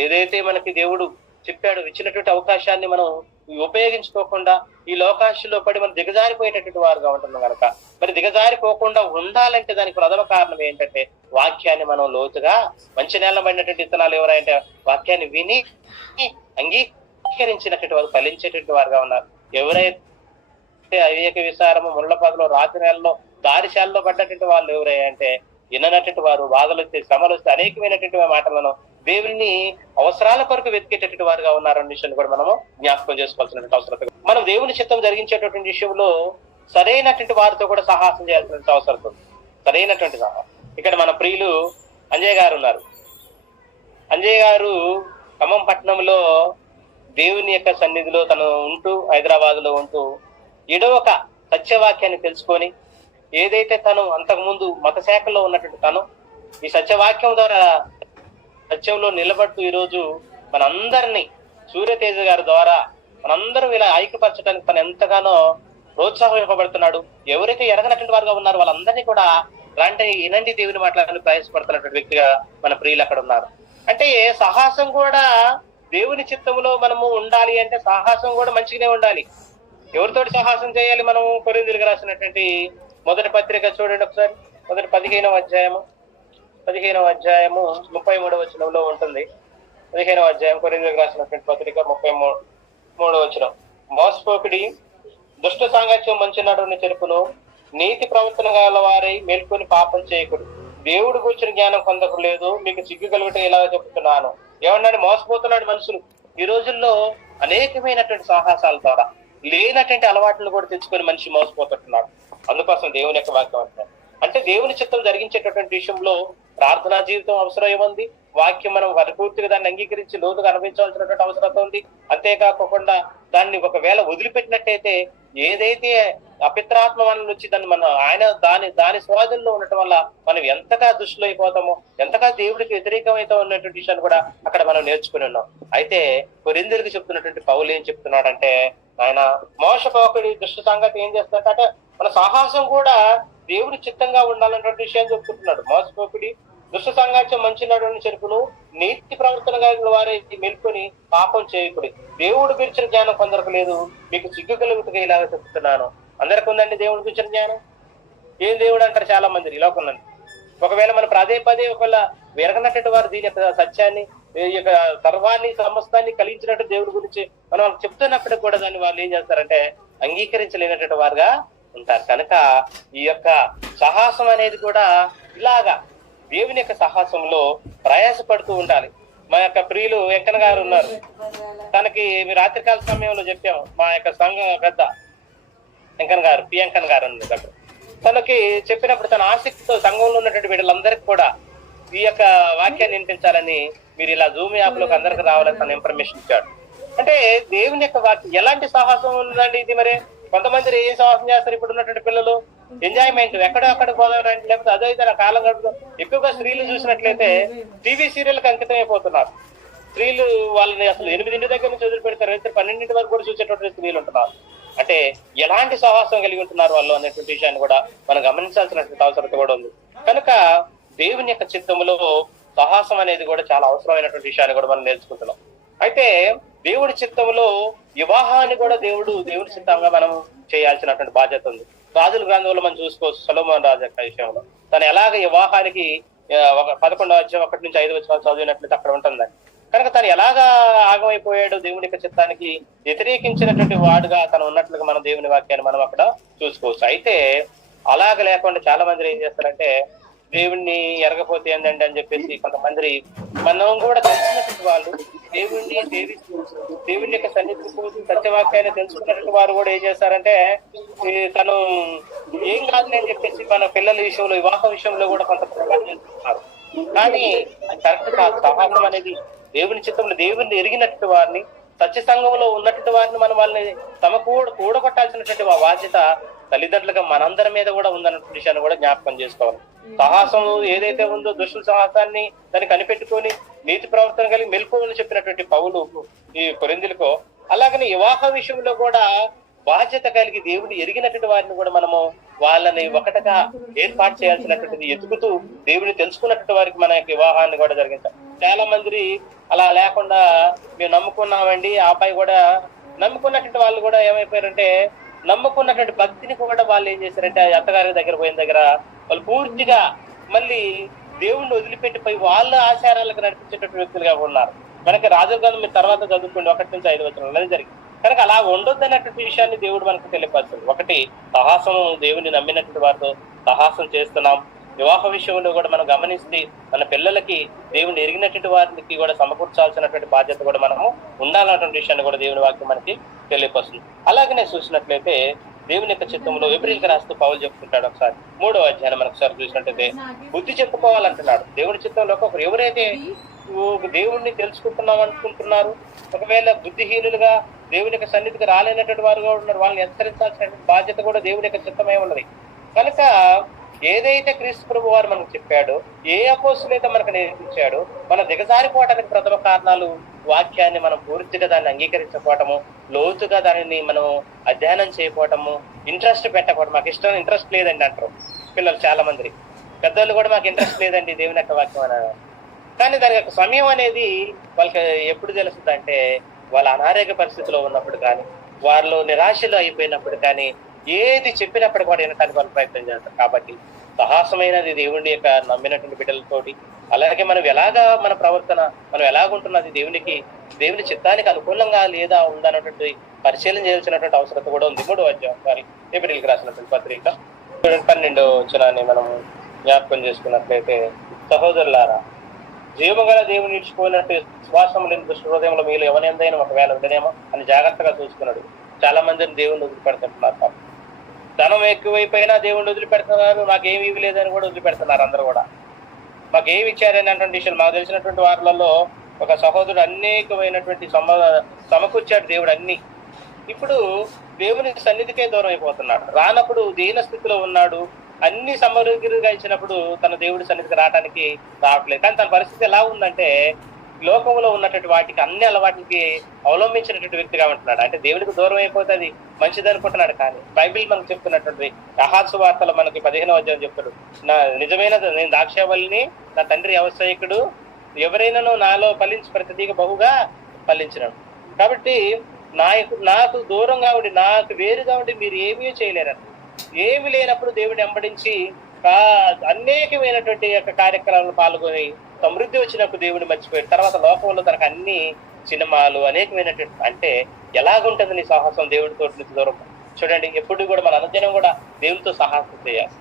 ఏదైతే మనకి దేవుడు చెప్పాడు ఇచ్చినటువంటి అవకాశాన్ని మనం ఉపయోగించుకోకుండా ఈ లోకాశలో పడి మనం దిగజారిపోయేటటువంటి వారుగా ఉంటున్నాం. కనుక మరి దిగజారిపోకుండా ఉండాలంటే దానికి ప్రథమ కారణం ఏంటంటే, వాక్యాన్ని మనం లోతుగా మంచి నేల పడినటువంటి విత్తనాలు ఎవరైతే వాక్యాన్ని విని అంగీకరించినటువంటి వారు ఫలించేటువంటి వారుగా ఉన్నారు. ఎవరైతే అవివేక విసారము ముళ్ళ పదలో రాత్రి నెలలో దారిశాలలో పడ్డటువంటి వాళ్ళు ఎవరంటే, విననటువంటి వారు బాధలు వస్తే శ్రమలు వస్తే అనేకమైనటువంటి మాటలను దేవుని అవసరాల కొరకు వెతికేటటువంటి వారుగా ఉన్నారన్న విషయాన్ని కూడా మనము జ్ఞాపకం చేసుకోవాల్సినటువంటి అవసరం. మనం దేవుని చిత్తం జరిగించేటటువంటి విషయంలో సరైనటువంటి వారితో కూడా సాహసం చేయాల్సినటువంటి అవసరం ఉంది. సరైనటువంటి సాహసం. ఇక్కడ మన ప్రియులు అంజయ్ గారు ఉన్నారు. అంజయ్ గారు ఖమ్మం పట్టణంలో దేవుని యొక్క సన్నిధిలో తను ఉంటూ, హైదరాబాద్ లో ఉంటూ ఏదో ఒక సత్యవాక్యాన్ని తెలుసుకొని, ఏదైతే తను అంతకుముందు మత శాఖలో ఉన్నటువంటి తను ఈ సత్యవాక్యం ద్వారా సత్యంలో నిలబడుతూ ఈరోజు మనందరినీ సూర్యతేజ గారి ద్వారా మనందరం ఇలా ఐక్యపరచడానికి తను ఎంతగానో ప్రోత్సాహింపబడుతున్నాడు. ఎవరైతే ఎరగనటువంటి వారుగా ఉన్నారో వాళ్ళందరినీ కూడా ఇలాంటి ఇలాంటి దేవుని మాట్లాడాలని ప్రయాసపడుతున్నటువంటి వ్యక్తిగా మన ప్రియులు అక్కడ ఉన్నారు. అంటే సాహసం కూడా దేవుని చిత్తంలో మనము ఉండాలి అంటే సాహసం కూడా మంచిగానే ఉండాలి. ఎవరితోటి సాహసం చేయాలి? మనం కొరింథీయులకు రాసినటువంటి మొదటి పత్రిక చూడండి ఒకసారి. మొదటి 15వ అధ్యాయము 33వ వచనంలో ఉంటుంది. 15వ అధ్యాయం కొరింథీయులకు రాసినటువంటి పత్రిక 33వ వచనం. మోసపోకిడి దుష్ట సాంగత్యం మంచి నడుని చెరుపును, నీతి ప్రవర్తన గల వారై మేల్కొని పాపం చేయకుడు, దేవుడు కూర్చుని జ్ఞానం పొందకు లేదు, మీకు సిగ్గు కలుగుటే ఇలా చెప్తున్నాను. ఏమన్నాడు? మోసపోతున్నాడు మనుషులు. ఈ రోజుల్లో అనేకమైనటువంటి సాహసాల ద్వారా లేనటువంటి అలవాట్లను కూడా తెచ్చుకొని మనిషి మోసపోతున్నాడు. అందుకోసం దేవుని యొక్క వాక్యం అంటారు. అంటే దేవుని చిత్తం జరిగించేటటువంటి విషయంలో ప్రార్థనా జీవితం అవసరం ఏముంది? వాక్యం మనం పరిపూర్తిగా దాన్ని అంగీకరించి లోతుగా అనుభవించవలసినటువంటి అవసరం ఉంది. అంతేకాకుండా దాన్ని ఒకవేళ వదిలిపెట్టినట్టయితే ఏదైతే అపిత్రాత్మ మన నుంచి దాన్ని ఆయన దాని స్వాధీనంలో ఉండటం వల్ల మనం ఎంతగా దుష్టులు అయిపోతామో, ఎంతగా దేవుడికి వ్యతిరేకమైతే ఉన్నటువంటి విషయాన్ని కూడా అక్కడ మనం నేర్చుకుని ఉన్నాం. అయితే కొరింథీయులకు చెప్తున్నటువంటి పౌలు ఏం చెప్తున్నాడంటే, ఆయన మోసపోకుడి దుష్ట సంగతి ఏం చేస్తున్నాడంటే మన సాహసం కూడా దేవుడి చిత్తంగా ఉండాలన్నటువంటి విషయాన్ని చెప్తున్నాడు. మోసపోకుడి దుష్ట సంగాత్యం మంచి నడుని చెరుపును, నీతి ప్రవర్తన కలిగిన వారే మెలుకొని పాపం చేయకుడి. దేవుడు పిలిచిన జ్ఞానం కొందరికి లేదు, మీకు సిగ్గు కలుగుతుగా ఇలాగ చెప్తున్నాను. అందరికి ఉందండి దేవుడు పిలిచిన జ్ఞానం. ఏం దేవుడు అంటారు చాలా మంది ఈ లోకంలో. ఒకవేళ మనం పదే ఒకవేళ వెరగనటువంటి వారు దీని యొక్క సత్యాన్ని, ఈ యొక్క సర్వాన్ని సమస్తాన్ని కలిగించినట్టు దేవుడి గురించి మనం వాళ్ళకి చెప్తున్నప్పటికి కూడా దాన్ని వాళ్ళు ఏం చేస్తారంటే అంగీకరించలేనటువంటి వారుగా ఉంటారు. కనుక ఈ యొక్క సాహసం అనేది కూడా ఇలాగా దేవుని యొక్క సాహసంలో ప్రయాసపడుతూ ఉండాలి. మా యొక్క ప్రియులు వెంకన్న గారు ఉన్నారు, తనకి మీ రాత్రికాల సమయంలో చెప్పాము, మా యొక్క సంఘ పెద్ద వెంకన్న గారు, పి వెంకన్న గారు అన్నది. తనకి చెప్పినప్పుడు తన ఆసక్తితో సంఘంలో ఉన్నటువంటి వీళ్ళందరికీ కూడా ఈ యొక్క వాక్యాన్ని వినిపించాలని మీరు ఇలా జూమ్ యాప్ లోకి అందరికి రావాలని తన ఇన్ఫర్మేషన్ ఇచ్చాడు. అంటే దేవుని యొక్క వాక్యం ఎలాంటి సాహసం ఉందండి ఇది. మరి కొంతమంది ఏం సాహసం చేస్తారు ఇప్పుడు ఉన్నటువంటి పిల్లలు, ఎంజాయ్మెంట్ ఎక్కడో పోదారంటే, లేకపోతే అదైతే నా కాలం గడుపుతాం. ఎక్కువగా స్త్రీలు చూసినట్లయితే టీవీ సీరియల్కి అంకితం అయిపోతున్నారు. స్త్రీలు వాళ్ళని అసలు 8 దగ్గర నుంచి వదిలిపెడతారు, అయితే 12 వరకు కూడా చూసేటువంటి స్త్రీలు ఉంటున్నారు. అంటే ఎలాంటి సాహసం కలిగి ఉంటున్నారు వాళ్ళు అనేటువంటి విషయాన్ని కూడా మనం గమనించాల్సినటువంటి అవసరం కూడా ఉంది. కనుక దేవుని యొక్క చిత్తములో సాహసం అనేది కూడా చాలా అవసరమైనటువంటి విషయాన్ని కూడా మనం నేర్చుకుంటున్నాం. అయితే దేవుడి చిత్తములో వివాహాన్ని కూడా దేవుడి చిత్తంగా మనం చేయాల్సినటువంటి బాధ్యత ఉంది. రాజుల గ్రంథంలో మనం చూసుకోవచ్చు. సొలొమోను రాజు యొక్క విషయంలో తను ఎలాగ వివాహానికి 11వ అధ్యాయం 1 నుంచి 5 వచనాలు చదివినట్లయితే అక్కడ ఉంటుందండి. కనుక తను ఎలాగా ఆగమైపోయాడు, దేవుని యొక్క చిత్తానికి వ్యతిరేకించినటువంటి వాడుగా తను ఉన్నట్లుగా మనం దేవుని వాక్యాన్ని మనం అక్కడ చూసుకోవచ్చు. అయితే అలాగ లేకుండా చాలా మంది ఏం చేస్తారంటే దేవుణ్ణి ఎరగపోతే ఏంటండి అని చెప్పేసి కొంతమంది, మనం కూడా తెలిసినటువంటి వాళ్ళు దేవుణ్ణి సేవిస్తూ దేవుని యొక్క సన్నిధి సత్యవాక్యాన్ని తెలుసుకున్నటువంటి వారు కూడా ఏం చేస్తారంటే తను ఏం కాదులే అని చెప్పేసి మన పిల్లల విషయంలో, వివాహ విషయంలో కూడా కొంత ప్రకారం చేస్తున్నారు. కానీ కరెక్ట్ కాదు. సాహసం అనేది దేవుని చిత్తంలో దేవుణ్ణి ఎరిగినటువంటి వారిని, సత్య సంఘంలో ఉన్నటువంటి వారిని మనం వాళ్ళని కూడగొట్టాల్సినటువంటి బాధ్యత తల్లిదండ్రులుగా మనందరి మీద కూడా ఉందన్న విషయాన్ని కూడా జ్ఞాపకం చేసుకోవాలి. సాహసం ఏదైతే ఉందో దుష్టుల సాహసాన్ని దాన్ని కనిపెట్టుకొని నీతి ప్రవర్తన కలిగి మెలుకోవాలని చెప్పినటువంటి పౌలు ఈ కొరింథీయులకు, అలాగనే వివాహ విషయంలో కూడా బాధ్యత కలిగి దేవుని ఎరిగినటువంటి వారిని కూడా మనము వాళ్ళని ఒకటిగా ఏర్పాటు చేయాల్సినటువంటిది ఎదుగుతూ దేవుని తెలుసుకున్నటువంటి వారికి మన యొక్క వివాహాన్ని కూడా జరిగించాలి. చాలా మంది అలా లేకుండా మేము నమ్ముకున్నామండి, ఆ అబ్బాయి కూడా నమ్ముకున్నటువంటి వాళ్ళు కూడా ఏమైపోయారంటే నమ్ముకున్నటువంటి భక్తిని కూడా వాళ్ళు ఏం చేశారంటే అత్తగారి దగ్గర పోయిన దగ్గర వాళ్ళు పూర్తిగా మళ్ళీ దేవుణ్ణి వదిలిపెట్టిపోయి వాళ్ళ ఆచారాలకు నడిపించేటువంటి వ్యక్తులుగా ఉన్నారు. మనకి రాజుల గ్రంథం మీరు తర్వాత చదువుకోండి 1 నుంచి 5 వచనాలు అనేది జరిగింది. కనుక అలా ఉండొద్దు అన్నటువంటి విషయాన్ని దేవుడు మనకు తెలియపరుస్తుంది. ఒకటి సాహసం, దేవుని నమ్మినటువంటి వారితో సాహసం చేస్తున్నాం. వివాహ విషయంలో కూడా మనం గమనిస్తే మన పిల్లలకి దేవుని ఎరిగినటువంటి వారికి కూడా సమకూర్చాల్సినటువంటి బాధ్యత కూడా మనము ఉండాలన్నటువంటి విషయాన్ని కూడా దేవుని వాక్యం మనకి తెలియపరుస్తుంది. అలాగనే చూసినట్లయితే దేవుని యొక్క చిత్తంలో ఎబ్రిల్కి రాస్తూ పౌలు చెప్పుకుంటాడు. ఒకసారి 3వ అధ్యాయం మనం ఒకసారి చూసినట్లయితే బుద్ధి చెప్పుకోవాలంటున్నాడు. దేవుని చిత్తంలో ఒకరు ఎవరైతే దేవుణ్ణి తెలుసుకుంటున్నాం అనుకుంటున్నారు, ఒకవేళ బుద్ధిహీనులుగా దేవుని యొక్క సన్నిధికి రాలేనటువంటి వారు కూడా ఉన్నారు, వాళ్ళని హెచ్చరించాల్సిన బాధ్యత కూడా దేవుని యొక్క చిత్తమై ఉన్నది. కనుక ఏదైతే క్రీస్తు ప్రభు వారు మనకు చెప్పాడో, ఏ అపోస్తులు అయితే మనకు నేర్పించాడో, మన దిగజారిపోవటానికి ప్రథమ కారణాలు వాక్యాన్ని మనం పూర్తిగా దాన్ని అంగీకరించకపోవటము, లోతుగా దానిని మనం అధ్యయనం చేయకపోవటము, ఇంట్రెస్ట్ పెట్టకపోవడం. మాకు ఇంట్రెస్ట్ లేదండి అంటారు పిల్లలు చాలా మంది. పెద్దలు కూడా మాకు ఇంట్రెస్ట్ లేదండి దేవుని యొక్క వాక్యం అని. కానీ దాని యొక్క సమయం అనేది వాళ్ళకి ఎప్పుడు తెలుస్తుంది అంటే వాళ్ళ అనారోగ్య పరిస్థితిలో ఉన్నప్పుడు కానీ, వాళ్ళు నిరాశలో అయిపోయినప్పుడు కానీ, ఏది చెప్పినప్పటికీ కూడా వినటానికి వాళ్ళు ప్రయత్నం చేస్తారు. కాబట్టి సాహసమైనది దేవుని యొక్క నమ్మినటువంటి బిడ్డలతోటి, అలాగే మనం ఎలాగా మన ప్రవర్తన మనం ఎలాగుంటున్నది దేవుని చిత్తానికి అనుకూలంగా లేదా ఉందన్నటువంటి పరిశీలన చేయాల్సినటువంటి అవసరం కూడా ఉంది. 3వ అధ్యాయం ఎబ్రిల్కి రాసినటువంటి పత్రిక 12వ వచనాన్ని మనం జ్ఞాపకం చేసుకున్నట్లయితే, సహోదరులారా, జీవగల దేవుని నిలిచిపోయినట్టు శ్వాసం లేని దుష్ట హృదయంలో మీలో ఎవరైనా ఒకవేళ ఉండనేమో అని జాగ్రత్తగా చూసుకున్నాడు. చాలా మందిని దేవుణ్ణి వదిలిపెడుతున్నారు. ధనం ఎక్కువైపోయినా దేవుణ్ణి వదిలిపెడుతున్నారు. మాకేమి ఇవ్వలేదని కూడా వదిలిపెడుతున్నారు. అందరూ కూడా మాకేమి ఇచ్చారని అటువంటి విషయాలు మాకు తెలిసినటువంటి వారిలో ఒక సహోదరుడు అనేకమైనటువంటి సమకూర్చాడు దేవుడు అన్ని. ఇప్పుడు దేవుని సన్నిధికే దూరం అయిపోతున్నాడు. రానప్పుడు దీన స్థితిలో ఉన్నాడు. అన్ని సమృద్ధిగా ఇచ్చినప్పుడు తన దేవుడి సన్నిధికి రావడానికి రావట్లేదు. కానీ తన పరిస్థితి ఎలా ఉందంటే లోకంలో ఉన్నటువంటి వాటికి అన్ని అలవాటికి అవలంబించినటువంటి వ్యక్తిగా ఉంటున్నాడు. అంటే దేవునికి దూరం అయిపోతే అది మంచిది అనుకుంటున్నాడు. కానీ బైబిల్ మనకు చెప్తున్నటువంటి యెహోషువ వార్తలో మనకి 15వ అధ్యాయం చెప్తాడు, నా నిజమైన నేను ద్రాక్షావల్లిని, నా తండ్రి వ్యవసాయకుడు, ఎవరైనాను నాలో ఫలించి ప్రతిదీగా బహుగా ఫలించినాడు. కాబట్టి నాకు దూరంగా ఉండి, నాకు వేరుగా ఉండి మీరు ఏమీ చేయలేరండి. ఏమి లేనప్పుడు దేవుడిని వెంబడించి అనేకమైనటువంటి యొక్క కార్యక్రమాలు పాల్గొని సమృద్ధి వచ్చినప్పుడు దేవుడిని మర్చిపోయాడు. తర్వాత లోకంలో తనకు అన్ని సినిమాలు అనేకమైనటువంటి, అంటే ఎలాగుంటుంది నీ సాహసం దేవుడితో దూరం? చూడండి, ఎప్పుడు కూడా మన అనుదినం కూడా దేవుడితో సాహసం చేయాలి.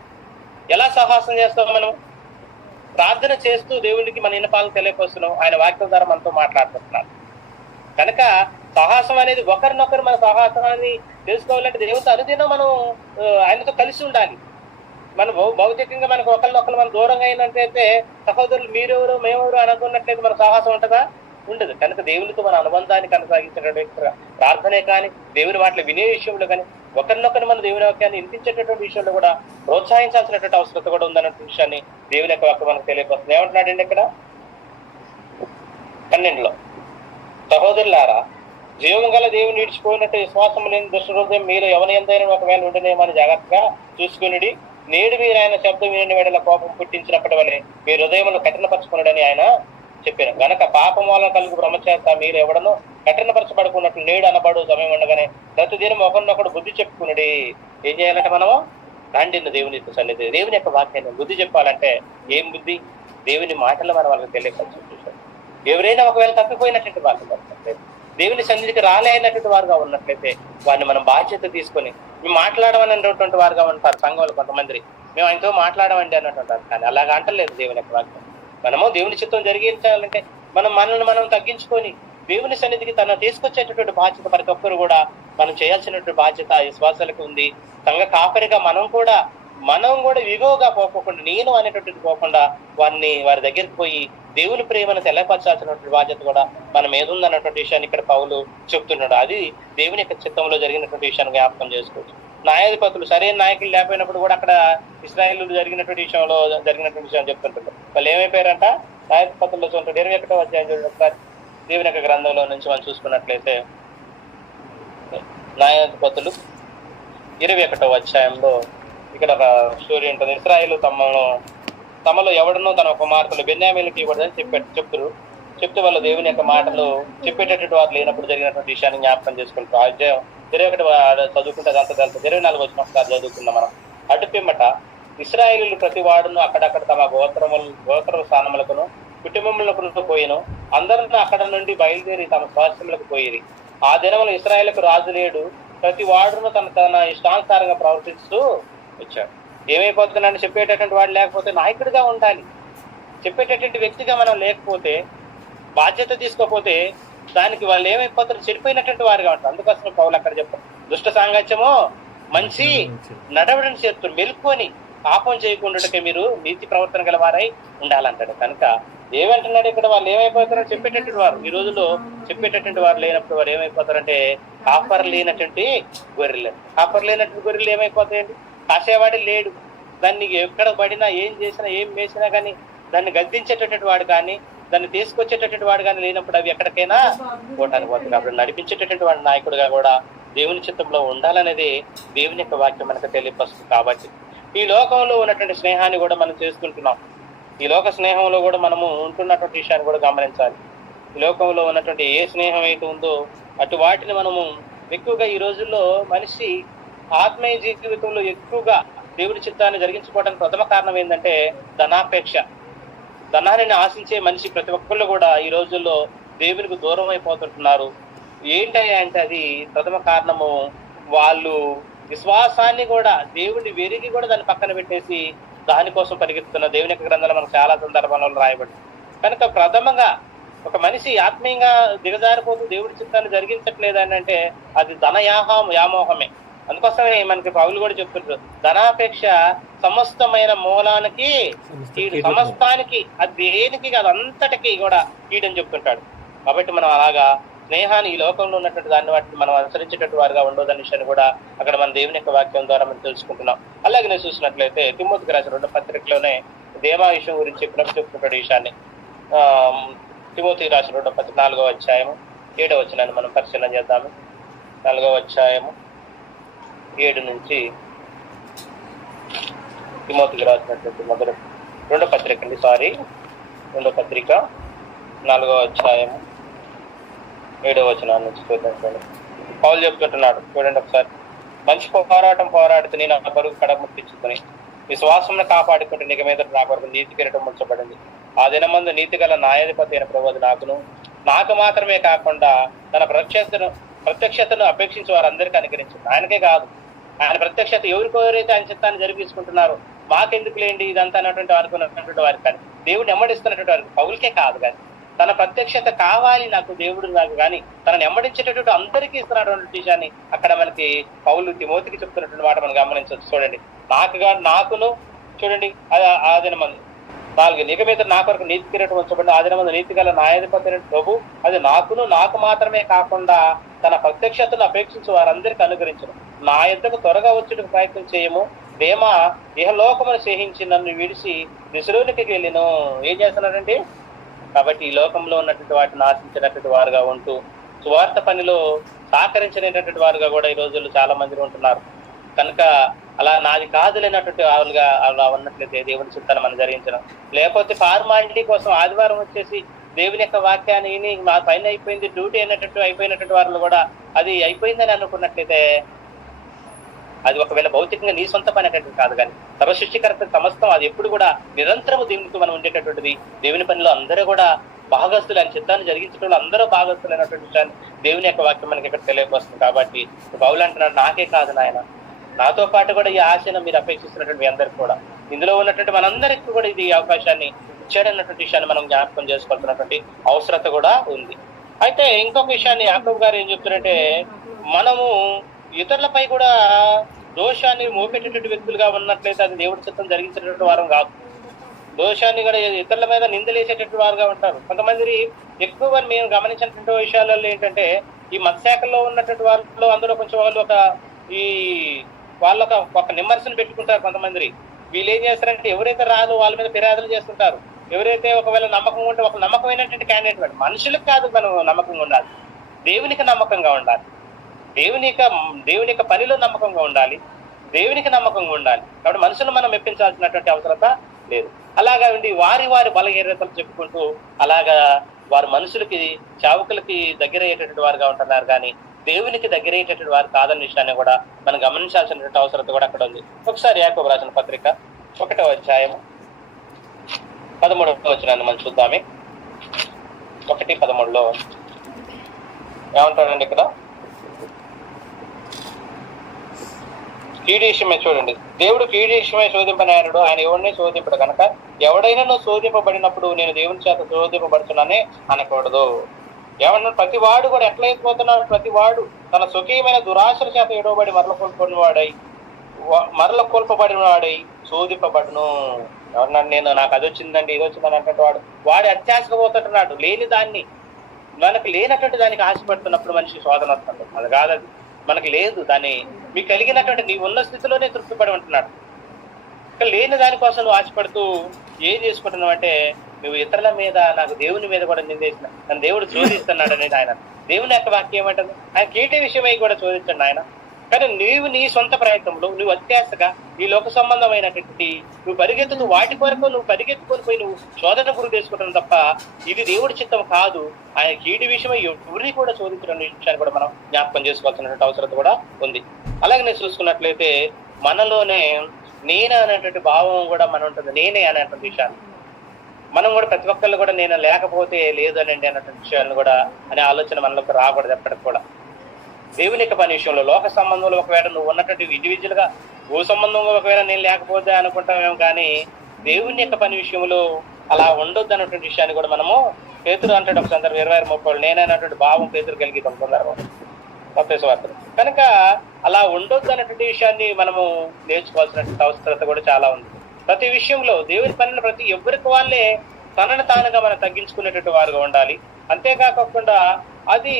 ఎలా సాహసం చేస్తాం? మనం ప్రార్థన చేస్తూ దేవుడికి మన ఇనపాలను తెలియపరుస్తున్నాం, ఆయన వాక్యం ద్వారా మనతో మాట్లాడుతున్నాం. కనుక సాహసం అనేది ఒకరినొకరు మన సాహసాన్ని తెలుసుకోవాలంటే దేవుడితో అనుదినం మనం ఆయనతో కలిసి ఉండాలి. మనం భౌతికంగా మనకు ఒకరినొకరు మనం దూరంగా అయినట్లయితే, సహోదరులు మీరెవరు మేమెవరు అనుకున్నట్లయితే మన సాహసం ఉంటుందా? ఉండదు. కనుక దేవునితో మన అనుబంధాన్ని కొనసాగించేటువంటి ప్రార్థనే కానీ, దేవుని మాటలు వినే విషయంలో కానీ, ఒకరినొకరు మన దేవుని వాక్యాన్ని వినిపించేటటువంటి విషయంలో కూడా ప్రోత్సహించాల్సినటువంటి అవసరత కూడా ఉందన్నటువంటి విషయాన్ని దేవుని యొక్క వాక్యం మనకు తెలియపరుస్తుంది. ఏమంటున్నాడండి ఇక్కడ 12లో, సహోదరులారా, జీవం గల దేవుని విడిచిపోయినట్టు విశ్వాసం లేని దుష్ట హృదయం మీరు ఎవరి ఎంతైనా ఒకవేళ ఉండనేమని జాగ్రత్తగా చూసుకుని, నేడు మీరు ఆయన శబ్దం వినని వేళ కోపం పుట్టించినప్పటి వల్ల మీ హృదయమును కఠినపరచుకున్నాడని ఆయన చెప్పారు. గనక పాపం వలన కలుగు బ్రహ్మచేత మీరు ఎవడనో కఠినపరచబడుకున్నట్లు నేడు అనబడు సమయం ఉండగానే ప్రతిదినం ఒకరినొకడు బుద్ధి చెప్పుకున్నాడు. ఏం చేయాలంటే మనము రాండిన దేవుని సన్నిధి, దేవుని యొక్క వాక్యాన్ని బుద్ధి చెప్పాలంటే ఏం బుద్ధి? దేవుని మాటలు మనం వాళ్ళకి తెలియపరచు. ఎవరైనా ఒకవేళ తప్పిపోయినటువంటి వాళ్ళు దేవుని సన్నిధికి రాలేనటువంటి వారుగా ఉన్నట్లయితే వారిని మనం బాధ్యత తీసుకొని మేము మాట్లాడమనేటువంటి వారుగా ఉంటారు. సంఘంలో కొంతమంది మేము ఆయనతో మాట్లాడమండి అన్నట్టుంటారు. కానీ అలాగా అంటలేదు దేవుని యొక్క వాక్యం. మనము దేవుని చిత్తం జరిగించాలంటే మనల్ని మనం తగ్గించుకొని దేవుని సన్నిధికి తను తీసుకొచ్చేటటువంటి బాధ్యత ప్రతి ఒక్కరు కూడా మనం చేయాల్సినటువంటి బాధ్యత విశ్వాసాలకు ఉంది. సంఘ కాపరిగా మనం కూడా వివోగా పోకుండా, నేను అనేటటువంటి పోకుండా వారి దగ్గరికి పోయి దేవుని ప్రేమను తెలియపరచాల్సినటువంటి బాధ్యత కూడా మనం ఏదుందన్నటువంటి విషయాన్ని ఇక్కడ పౌలు చెప్తున్నాడు. అది దేవుని యొక్క చిత్తంలో జరిగినటువంటి విషయాన్ని జ్ఞాపకం చేసుకోవచ్చు. న్యాయాధిపతులు సరైన నాయకులు లేకపోయినప్పుడు కూడా అక్కడ ఇశ్రాయేలు జరిగినటువంటి విషయంలో జరిగినటువంటి విషయం చెప్తుంటారు. వాళ్ళు ఏమైపోయారంట? న్యాయాధిపతుల్లో చూడండి 21వ అధ్యాయం చూడండి ఒకసారి. దేవుని యొక్క గ్రంథంలో నుంచి మనం చూసుకున్నట్లయితే న్యాయాధిపతులు 21వ అధ్యాయంలో ఇక్కడ ఒక స్టోరీ ఉంటుంది. ఇశ్రాయేలు తమలో ఎవడనో తన కుమార్తెలు బెన్యామీనుకి ఇవ్వడని చెప్తూ వాళ్ళు దేవుని యొక్క మాటలు చెప్పేటటువంటి వారు లేనప్పుడు జరిగినటువంటి విషయాన్ని జ్ఞాపకం చేసుకుంటారు. అధ్యాయం 21 చదువుకుంటే అదంతా తెలుసు. 24 వచ్చిన ఒకసారి చదువుకుందాం మనం. అటు పిమ్మట ఇశ్రాయేలీయులు ప్రతి వాడును అక్కడక్కడ తమ గోత్ర స్థానములకును కుటుంబములకు పోయిను. అందరూ అక్కడ నుండి బయలుదేరి తమ స్వాస్థ్యములకు పోయిరి. ఆ దినములు ఇశ్రాయేలుకు రాజు లేడు, ప్రతి వాడును తన ఇష్టానుసారంగా ప్రవర్తిస్తూ వచ్చాడు. ఏమైపోతుందని చెప్పేటటువంటి వాడు లేకపోతే నాయకుడిగా ఉండాలి. చెప్పేటటువంటి వ్యక్తిగా మనం లేకపోతే, బాధ్యత తీసుకోకపోతే దానికి వాళ్ళు ఏమైపోతారు? చెడిపోయినటువంటి వారుగా ఉంటారు. అందుకోసం పౌలు అక్కడ చెప్తారు, దుష్ట సాంగత్యమో మంచి నడవడిని చేస్తారు, మెలుకొని పాపం చేయకుండా మీరు నీతి ప్రవర్తన గల వారై ఉండాలంటాడు. కనుక ఏమంటున్నాడు ఇక్కడ? వాళ్ళు ఏమైపోతారని చెప్పేటటువంటి వారు ఈ రోజుల్లో చెప్పేటటువంటి వారు లేనప్పుడు వారు ఏమైపోతారంటే కాపర్ లేనటువంటి గొర్రెలు. కాపర్ లేనటువంటి గొర్రెలు ఏమైపోతాయండి? కాసేవాడి లేడు, దాన్ని ఎక్కడ పడినా ఏం చేసినా ఏం వేసినా కానీ దాన్ని గద్దించేటటువంటి వాడు కానీ దాన్ని తీసుకొచ్చేటటువంటి వాడు కానీ లేనప్పుడు అవి ఎక్కడికైనా పోవటానికి పోతుంది. అప్పుడు నడిపించేటటువంటి వాడి నాయకుడిగా కూడా దేవుని చిత్తంలో ఉండాలనేది దేవుని యొక్క వాక్యం మనకు తెలియపరుస్తుంది. కాబట్టి ఈ లోకంలో ఉన్నటువంటి స్నేహాన్ని కూడా మనం చేసుకుంటున్నాం. ఈ లోక స్నేహంలో కూడా మనము ఉంటున్నటువంటి విషయాన్ని కూడా గమనించాలి. ఈ లోకంలో ఉన్నటువంటి ఏ స్నేహం అయితే ఉందో అటు వాటిని మనము ఎక్కువగా ఈ రోజుల్లో మనిషి ఆత్మీయ జీవితంలో ఎక్కువగా దేవుడి చిత్తాన్ని జరిగించుకోవడానికి ప్రథమ కారణం ఏంటంటే ధనాపేక్ష. ధనాన్ని ఆశించే మనిషి ప్రతి ఒక్కళ్ళు కూడా ఈ రోజుల్లో దేవునికి దూరం అయిపోతుంటున్నారు. ఏంటంటే అంటే అది ప్రథమ కారణము, వాళ్ళు విశ్వాసాన్ని కూడా దేవుడిని వెరిగి కూడా దాన్ని పక్కన పెట్టేసి దానికోసం పరిగెత్తుతున్న దేవుని యొక్క గ్రంథాలు మనకు చాలా సందర్భాలలో రాయబడి. కనుక ప్రథమంగా ఒక మనిషి ఆత్మీయంగా దిగజారిపోతూ దేవుడి చిత్తాన్ని జరిగించట్లేదు అంటే అది వ్యామోహమే. అందుకోసమే మనకి పౌలు కూడా చెప్తుంటారు, ధనాపేక్ష సమస్తమైన మూలానికి సమస్తానికి, అది దేనికి కాదు అంతటికి కూడా కీడని చెప్తుంటాడు. కాబట్టి మనం అలాగా స్నేహాన్ని ఈ లోకంలో ఉన్నటువంటి దాన్ని వాటిని మనం అనుసరించేటట్టు వారుగా ఉండోదన్న విషయాన్ని కూడా అక్కడ మన దేవుని యొక్క వాక్యం ద్వారా మనం తెలుసుకుంటున్నాం. అలాగే నేను చూసినట్లయితే తిమోతికి రాసిన 2 పత్రికలోనే దేవా విషయం గురించి చెప్తుంటాడు విషయాన్ని. తిమోతికి రాసిన 2వ పత్రిక 4వ అధ్యాయము 7వ వచనాన్ని మనం పరిశీలన చేద్దాము. 4వ అధ్యాయము 7 నుంచి తిమోతికి రాసినటువంటి 2వ పత్రిక 2వ పత్రిక 4వ అధ్యాయము 7వ వచనాన్ని నుంచి చూద్దాం. పౌలు చెప్తుంటున్నాడు, చూడండి ఒకసారి. మంచి పోరాటం పోరాడితే నేను నా పరుగు కడముట్టించుకుని విశ్వాసం కాపాడుకుంటే నీకు మీద నా కొరకు నీతి కిరీటం ఉంచబడింది. ఆ దినమందు నీతి గల న్యాయాధిపతి అయిన ప్రభువు నాకు మాత్రమే కాకుండా తన ప్రత్యక్షతను అపేక్షించి వారందరికీ అనుగ్రహించింది. ఆయనకే కాదు, ఆయన ప్రత్యక్షత ఎవరికెవరైతే ఆయన చిత్తాన్ని జరిపించుకుంటున్నారో మాకెందుకు లేండి ఇదంతా అన్నటువంటి వారికి ఉన్నటువంటి వారికి కానీ, దేవుడు నెమ్మడిస్తున్నటువంటి వారికి, పౌలకే కాదు కానీ తన ప్రత్యక్షత కావాలి నాకు దేవుడు నాకు కానీ తనను నెమ్మడించేటటువంటి అందరికీ ఇస్తున్నటువంటి విషయాన్ని అక్కడ మనకి పౌలు తిమోతికి చెప్తున్నటువంటి మాట మనం గమనించవచ్చు. చూడండి, నాకును చూడండి ఆ దినమందు 4 నీకు మీద నా కొరకు నీతి కిరీటం ఉంచబడి ఆ దినమందు నీతి గల న్యాయాధిపతి ప్రభు అది నాకు మాత్రమే కాకుండా తన ప్రత్యక్షతను అపేక్షించి వారందరికీ అనుగ్రహించను. నా యొద్దకు త్వరగా వచ్చేందుకు ప్రయత్నం చేయము. ప్రేమ ఇహలోకమును సేహించి నన్ను విడిచి దిశలోనికి వెళ్ళిను. ఏం చేస్తున్నారండి? కాబట్టి ఈ లోకంలో ఉన్నటువంటి వాటిని ఆశించినటువంటి వారుగా ఉంటూ సువార్త పనిలో సహకరించినటువంటి వారుగా కూడా ఈ రోజుల్లో చాలా మంది ఉంటున్నారు. కనుక అలా నాది కాదులేనటువంటి వాళ్ళుగా అలా ఉన్నట్లయితే దేవుని చిత్తాన్ని మనం జరిగించడం, లేకపోతే ఫార్మాలిటీ కోసం ఆదివారం వచ్చేసి దేవుని యొక్క వాక్యాన్ని మా పైన అయిపోయింది, డ్యూటీ అయిపోయినటువంటి వారు కూడా అది అయిపోయిందని అనుకున్నట్లయితే అది ఒకవేళ భౌతికంగా నీ సొంత పని అనేటువంటి కాదు, కానీ సర్వసృష్టికర్త సమస్తం అది ఎప్పుడు కూడా నిరంతరము దేవునికి మనం ఉండేటటువంటిది. దేవుని పనిలో అందరూ కూడా భాగస్తులు, ఆయన చిత్తాన్ని జరిగించడంలో అందరూ భాగస్తులు అయినటువంటి విషయాన్ని దేవుని యొక్క వాక్యం మనకి ఇక్కడ తెలియవస్తుంది. కాబట్టి పౌలు అంటున్నాడు, నాకే కాదు నాయన, నాతో పాటు కూడా ఈ ఆశను మీరు అపేక్షిస్తున్నటువంటి మీ అందరికి కూడా, ఇందులో ఉన్నటువంటి మనందరికీ కూడా ఇది అవకాశాన్ని ఇచ్చాడన్నటువంటి విషయాన్ని మనం జ్ఞాపకం చేసుకోవాల్సినటువంటి అవసరత కూడా ఉంది. అయితే ఇంకొక విషయాన్ని యాకోబు గారు ఏం చెప్తున్నారంటే, మనము ఇతరులపై కూడా దోషాన్ని మోపేటటువంటి వ్యక్తులుగా ఉన్నట్లయితే అది దేవుడి చిత్తం జరిగించేటటువంటి వారం కాదు. దోషాన్ని కూడా ఇతరుల మీద నిందలేసేటటువంటి వారుగా ఉంటారు. కొంతమంది ఎక్కువ మేము గమనించినటువంటి విషయాలలో ఏంటంటే, ఈ మత్స్యాకల్లో ఉన్నటువంటి వారిలో అందరూ కొంచెం వాళ్ళు ఒక నిమ్మర్సను పెట్టుకుంటారు. కొంతమంది వీళ్ళు ఏం చేస్తారంటే, ఎవరైతే రాదు వాళ్ళ మీద ఫిర్యాదులు చేస్తుంటారు. ఎవరైతే ఒకవేళ నమ్మకం ఉంటే ఒక నమ్మకమైనటువంటి క్యాండిడేట్ వాడు, మనుషులకు కాదు మనం నమ్మకంగా ఉండాలి, దేవునికి నమ్మకంగా ఉండాలి, దేవుని యొక్క పనిలో నమ్మకంగా ఉండాలి, దేవునికి నమ్మకంగా ఉండాలి. కాబట్టి మనుషులు మనం మెప్పించాల్సినటువంటి అవసరత లేదు. అలాగా ఉండి వారి బలహీనతలు చెప్పుకుంటూ అలాగా వారు మనుషులకి చావుకులకి దగ్గర అయ్యేటటువంటి వారుగా ఉంటున్నారు, కానీ దేవునికి దగ్గర అయ్యేటటువంటి వారు కాదన్న విషయాన్ని కూడా మనం గమనించాల్సినటువంటి అవసరత కూడా అక్కడ ఉంది. ఒకసారి యాకోబు రాసిన పత్రిక 1వ అధ్యాయము 13వ వచనాన్ని మనం చూద్దామే. 1:13 ఏమంటాడండి ఇక్కడ? కీడు విషయమే చూడండి, దేవుడు కీడు విషయమై శోధింపనాయనుడు, ఆయన ఎవరిని శోధింపడు కనుక ఎవడైనా నువ్వు శోధింపబడినప్పుడు నేను దేవుని చేత శోధింపబడుతున్నానే అనకూడదు. ఏమన్నా ప్రతి వాడు కూడా ఎట్లా అయిపోతున్నాడు, ప్రతి వాడు తన స్వకీయమైన దురాశల చేత ఎడవబడి మరల కోల్పబడిన వాడై శోధింపబడును. ఎవరన్నా నాకు అది వచ్చిందండి ఇది వచ్చిందని అంటే వాడు అత్యాశగా పోతుంటున్నాడు. లేని దాన్ని మనకు లేనటువంటి దానికి ఆశపడుతున్నప్పుడు మనిషి శోధన వస్తుంది. అది కాదది, మనకు లేదు, దాన్ని మీకు కలిగినటువంటి నీ ఉన్న స్థితిలోనే తృప్తిపడి ఉంటున్నాడు. ఇక్కడ లేని దానికోసం నువ్వు ఆశపడుతూ ఏం చేసుకుంటున్నావు అంటే, నువ్వు ఇతరుల మీద నాకు దేవుని మీద కూడా నిందేసిన నన్ను దేవుడు శోధిస్తున్నాడు అనేది ఆయన. దేవుని యొక్క వాక్యం ఏమంటుంది? ఆయన కీటే విషయమై కూడా శోధించండి ఆయన. కానీ నీవు నీ సొంత ప్రయత్నంలో నువ్వు అత్యాశగా ఈ లోక సంబంధమైనటువంటి నువ్వు పరిగెత్తుతూ వాటి కొరకు నువ్వు పరిగెత్తుకొని పోయి నువ్వు శోధన గురి చేసుకుంటున్నావు తప్ప ఇది దేవుడి చిత్తం కాదు. ఆయన కీటి విషయమై ఎవరిని కూడా శోధించడం విషయాన్ని కూడా మనం జ్ఞాపకం చేసుకోవాల్సినటువంటి అవసరం కూడా ఉంది. అలాగే నేను చూసుకున్నట్లయితే మనలోనే నేను అనేటువంటి భావం కూడా మనం ఉంటుంది. నేనే అనేటువంటి విషయాన్ని మనం కూడా ప్రతి ఒక్కళ్ళు కూడా నేను లేకపోతే లేదు అనండి అన్నటువంటి విషయాలను కూడా అనే ఆలోచన మనలోకి రాకూడదు ఎప్పటికి కూడా. దేవుని యొక్క పని విషయంలో లోక సంబంధంలో ఒకవేళ నువ్వు ఉన్నటువంటి ఇండివిజువల్ గా భూ సంబంధంగా ఒకవేళ నేను లేకపోతే అనుకుంటామేమో, కానీ దేవుని యొక్క పని విషయంలో అలా ఉండొద్దు అన్నటువంటి విషయాన్ని కూడా మనము పేతురు అంటాడు ఒక సందర్భం 26:30 నేనైనటువంటి భావం పేతురు కలిగి సందర్భం వార్తలు. కనుక అలా ఉండొద్దు అన్నటువంటి విషయాన్ని మనము నేర్చుకోవాల్సినటువంటి అవసరత కూడా చాలా ఉంది. ప్రతి విషయంలో దేవుని పనిలో ప్రతి ఎవరికి వాళ్ళే తనను తానుగా మనం తగ్గించుకునేటటువంటి వారుగా ఉండాలి. అంతేకాకుండా అది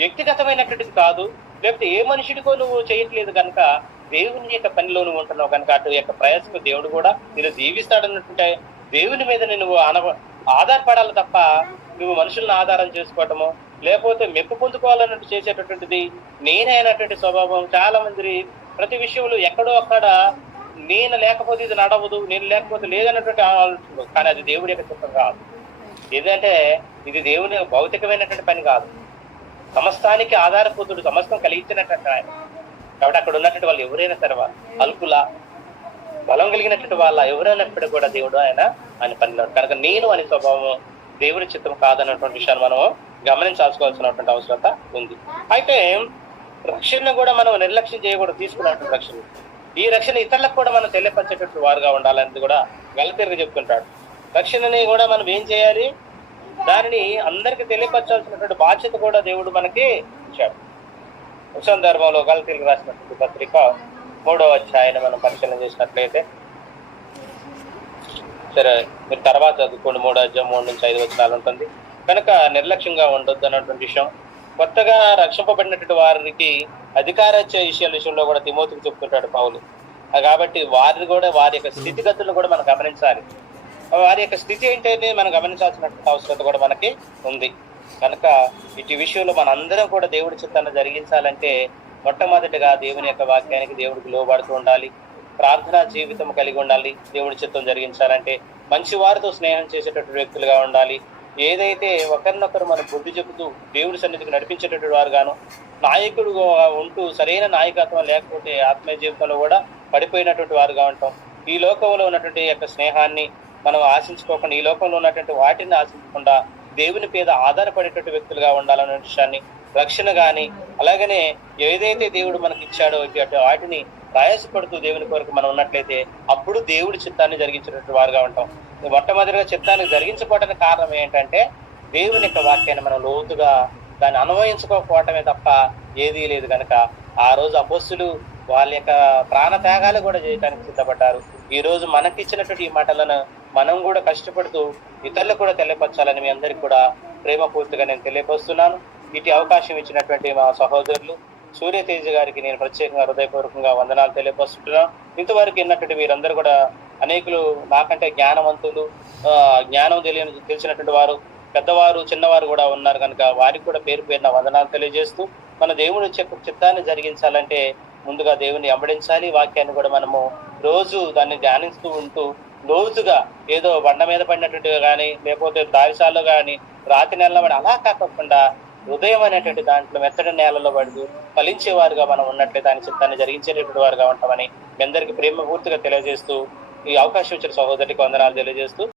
వ్యక్తిగతమైనటువంటిది కాదు, లేకపోతే ఏ మనుషుడికో నువ్వు చేయట్లేదు కనుక దేవుని యొక్క పనిలో నువ్వు ఉంటున్నావు కనుక అటు యొక్క ప్రయాసకు దేవుడు కూడా నేను దీవిస్తాడన్నట్టుంటే దేవుని మీద నువ్వు ఆధారపడాలి తప్ప నువ్వు మనుషులను ఆధారం చేసుకోవటము, లేకపోతే మెప్పు పొందుకోవాలన్నట్టు చేసేటటువంటిది నేనైనటువంటి స్వభావం చాలా మంది ప్రతి విషయంలో ఎక్కడో అక్కడ నేను లేకపోతే ఇది నడవదు, నేను లేకపోతే లేదన్నటువంటి ఆలోచన. కానీ అది దేవుడి యొక్క చిత్తం కాదు. ఏదంటే ఇది దేవుని భౌతికమైనటువంటి పని కాదు. సమస్తానికి ఆధారపూతుడు, సమస్తం కలిగించినటువంటి ఆయన. కాబట్టి అక్కడ ఉన్నటువంటి వాళ్ళు ఎవరైనా సరే వాళ్ళు అల్పుల బలం కలిగినటువంటి వాళ్ళ ఎవరైనప్పుడు కూడా దేవుడు ఆయన పనిలో కనుక నేను అనే స్వభావం దేవుడి చిత్తం కాదన్నటువంటి విషయాన్ని మనం గమనించాల్సుకోవాల్సినటువంటి అవసరత ఉంది. అయితే రక్షణ కూడా మనం నిర్లక్ష్యం చేయకూడదు. తీసుకున్నటువంటి రక్షణ, ఈ రక్షణ ఇతరులకు కూడా మనం తెలియపరిచేటట్టు వారుగా ఉండాలనేది కూడా గలతీరుగా చెప్తుంటాడు. రక్షణని కూడా మనం ఏం చేయాలి, దానిని అందరికి తెలియపరచాల్సినటువంటి బాధ్యత కూడా దేవుడు మనకి ఇచ్చాడు. సందర్భంలో గలతీరుకు రాసినటువంటి పత్రిక 3వ అధ్యాయాన్ని మనం పరిశీలన చేసినట్లయితే, సరే మీరు తర్వాత చదువుకోండి, 3వ అధ్యాయం 3 నుంచి 5 వచనాలు ఉంటుంది. కనుక నిర్లక్ష్యంగా ఉండొద్దు అన్నటువంటి విషయం. కొత్తగా రక్షింపబడినటువంటి వారికి అధికారచ్చే విషయంలో కూడా తిమోతికి చెప్తుంటాడు పౌలు. కాబట్టి వారిని కూడా వారి యొక్క స్థితిగతులను కూడా మనం గమనించాలి. వారి యొక్క స్థితి ఏంటంటే మనం గమనించాల్సినటువంటి అవసరత కూడా మనకి ఉంది. కనుక ఇటు విషయంలో మన అందరం కూడా దేవుడి చిత్తాన్ని జరిగించాలంటే మొట్టమొదటిగా దేవుని యొక్క వాక్యానికి దేవుడికి లోబడుతూ ఉండాలి, ప్రార్థనా జీవితం కలిగి ఉండాలి. దేవుడి చిత్తం జరిగించాలంటే మంచి వారితో స్నేహం చేసేటటువంటి వ్యక్తులుగా ఉండాలి. ఏదైతే ఒకరినొకరు మనం బుద్ధి చెబుతూ దేవుడి సన్నిధికి నడిపించేటటువంటి వారు గాను, నాయకుడు ఉంటూ సరైన నాయకత్వం లేకపోతే ఆత్మీయ జీవితంలో కూడా పడిపోయినటువంటి వారుగా ఉంటాం. ఈ లోకంలో ఉన్నటువంటి యొక్క స్నేహాన్ని మనం ఆశించుకోకుండా, ఈ లోకంలో ఉన్నటువంటి వాటిని ఆశించకుండా దేవుని మీద ఆధారపడేటువంటి వ్యక్తులుగా ఉండాలనే విషయాన్ని, రక్షణ గాని అలాగనే ఏదైతే దేవుడు మనకి ఇచ్చాడో వాటిని ప్రయాసపడుతూ దేవుని కొరకు మనం ఉన్నట్లయితే అప్పుడు దేవుడి చిత్తాన్ని జరిగించేటటువంటి వారుగా ఉంటాం. మొట్టమొదటిగా చిత్తాన్ని జరిగించుకోవడానికి కారణం ఏంటంటే దేవుని యొక్క వాక్యాన్ని మనం లోతుగా దాన్ని అన్వయించుకోకపోవటమే తప్ప ఏదీ లేదు. కనుక ఆ రోజు అపోస్తులు వాళ్ళ యొక్క ప్రాణ త్యాగాలు కూడా చేయడానికి సిద్ధపడ్డారు. ఈ రోజు మనకి ఇచ్చినటువంటి ఈ మాటలను మనం కూడా కష్టపడుతూ ఇతరులకు కూడా తెలియపరచాలని మీ అందరికి కూడా ప్రేమపూర్తిగా నేను తెలియపరుస్తున్నాను. ఇటు అవకాశం ఇచ్చినటువంటి మా సహోదరులు సూర్యతేజ గారికి నేను ప్రత్యేకంగా హృదయపూర్వకంగా వందనాలు తెలియపరుస్తున్నాను. ఇంతవరకు విన్నటువంటి వీరందరూ కూడా అనేకులు నాకంటే జ్ఞానవంతులు, జ్ఞానం తెలిసినటువంటి వారు, పెద్దవారు, చిన్నవారు కూడా ఉన్నారు. కనుక వారికి కూడా పేరు పేరున వందనాలు తెలియజేస్తూ మన దేవుని చిత్తాన్ని జరిగించాలంటే ముందుగా దేవుని వెంబడించాలి. వాక్యాన్ని కూడా మనము రోజు దాన్ని ధ్యానిస్తూ ఉంటూ లోతుగా ఏదో బండ మీద పడినట్టుగా కానీ, లేకపోతే దారిసాల్లో కానీ, రాతి నెలలో పడి అలా కాకుండా హృదయం అనేటువంటి దాంట్లో మెత్తడి నేలలో పడుతూ ఫలించేవారుగా మనం ఉన్నట్లయితే దాని చిత్తాన్ని జరిగించేటటువంటి వారుగా ఉంటామని మీ అందరికీ ప్రేమ పూర్తిగా తెలియజేస్తూ ఈ అవకాశం ఇచ్చిన సహోదరికి వందనాలు తెలియజేస్తూ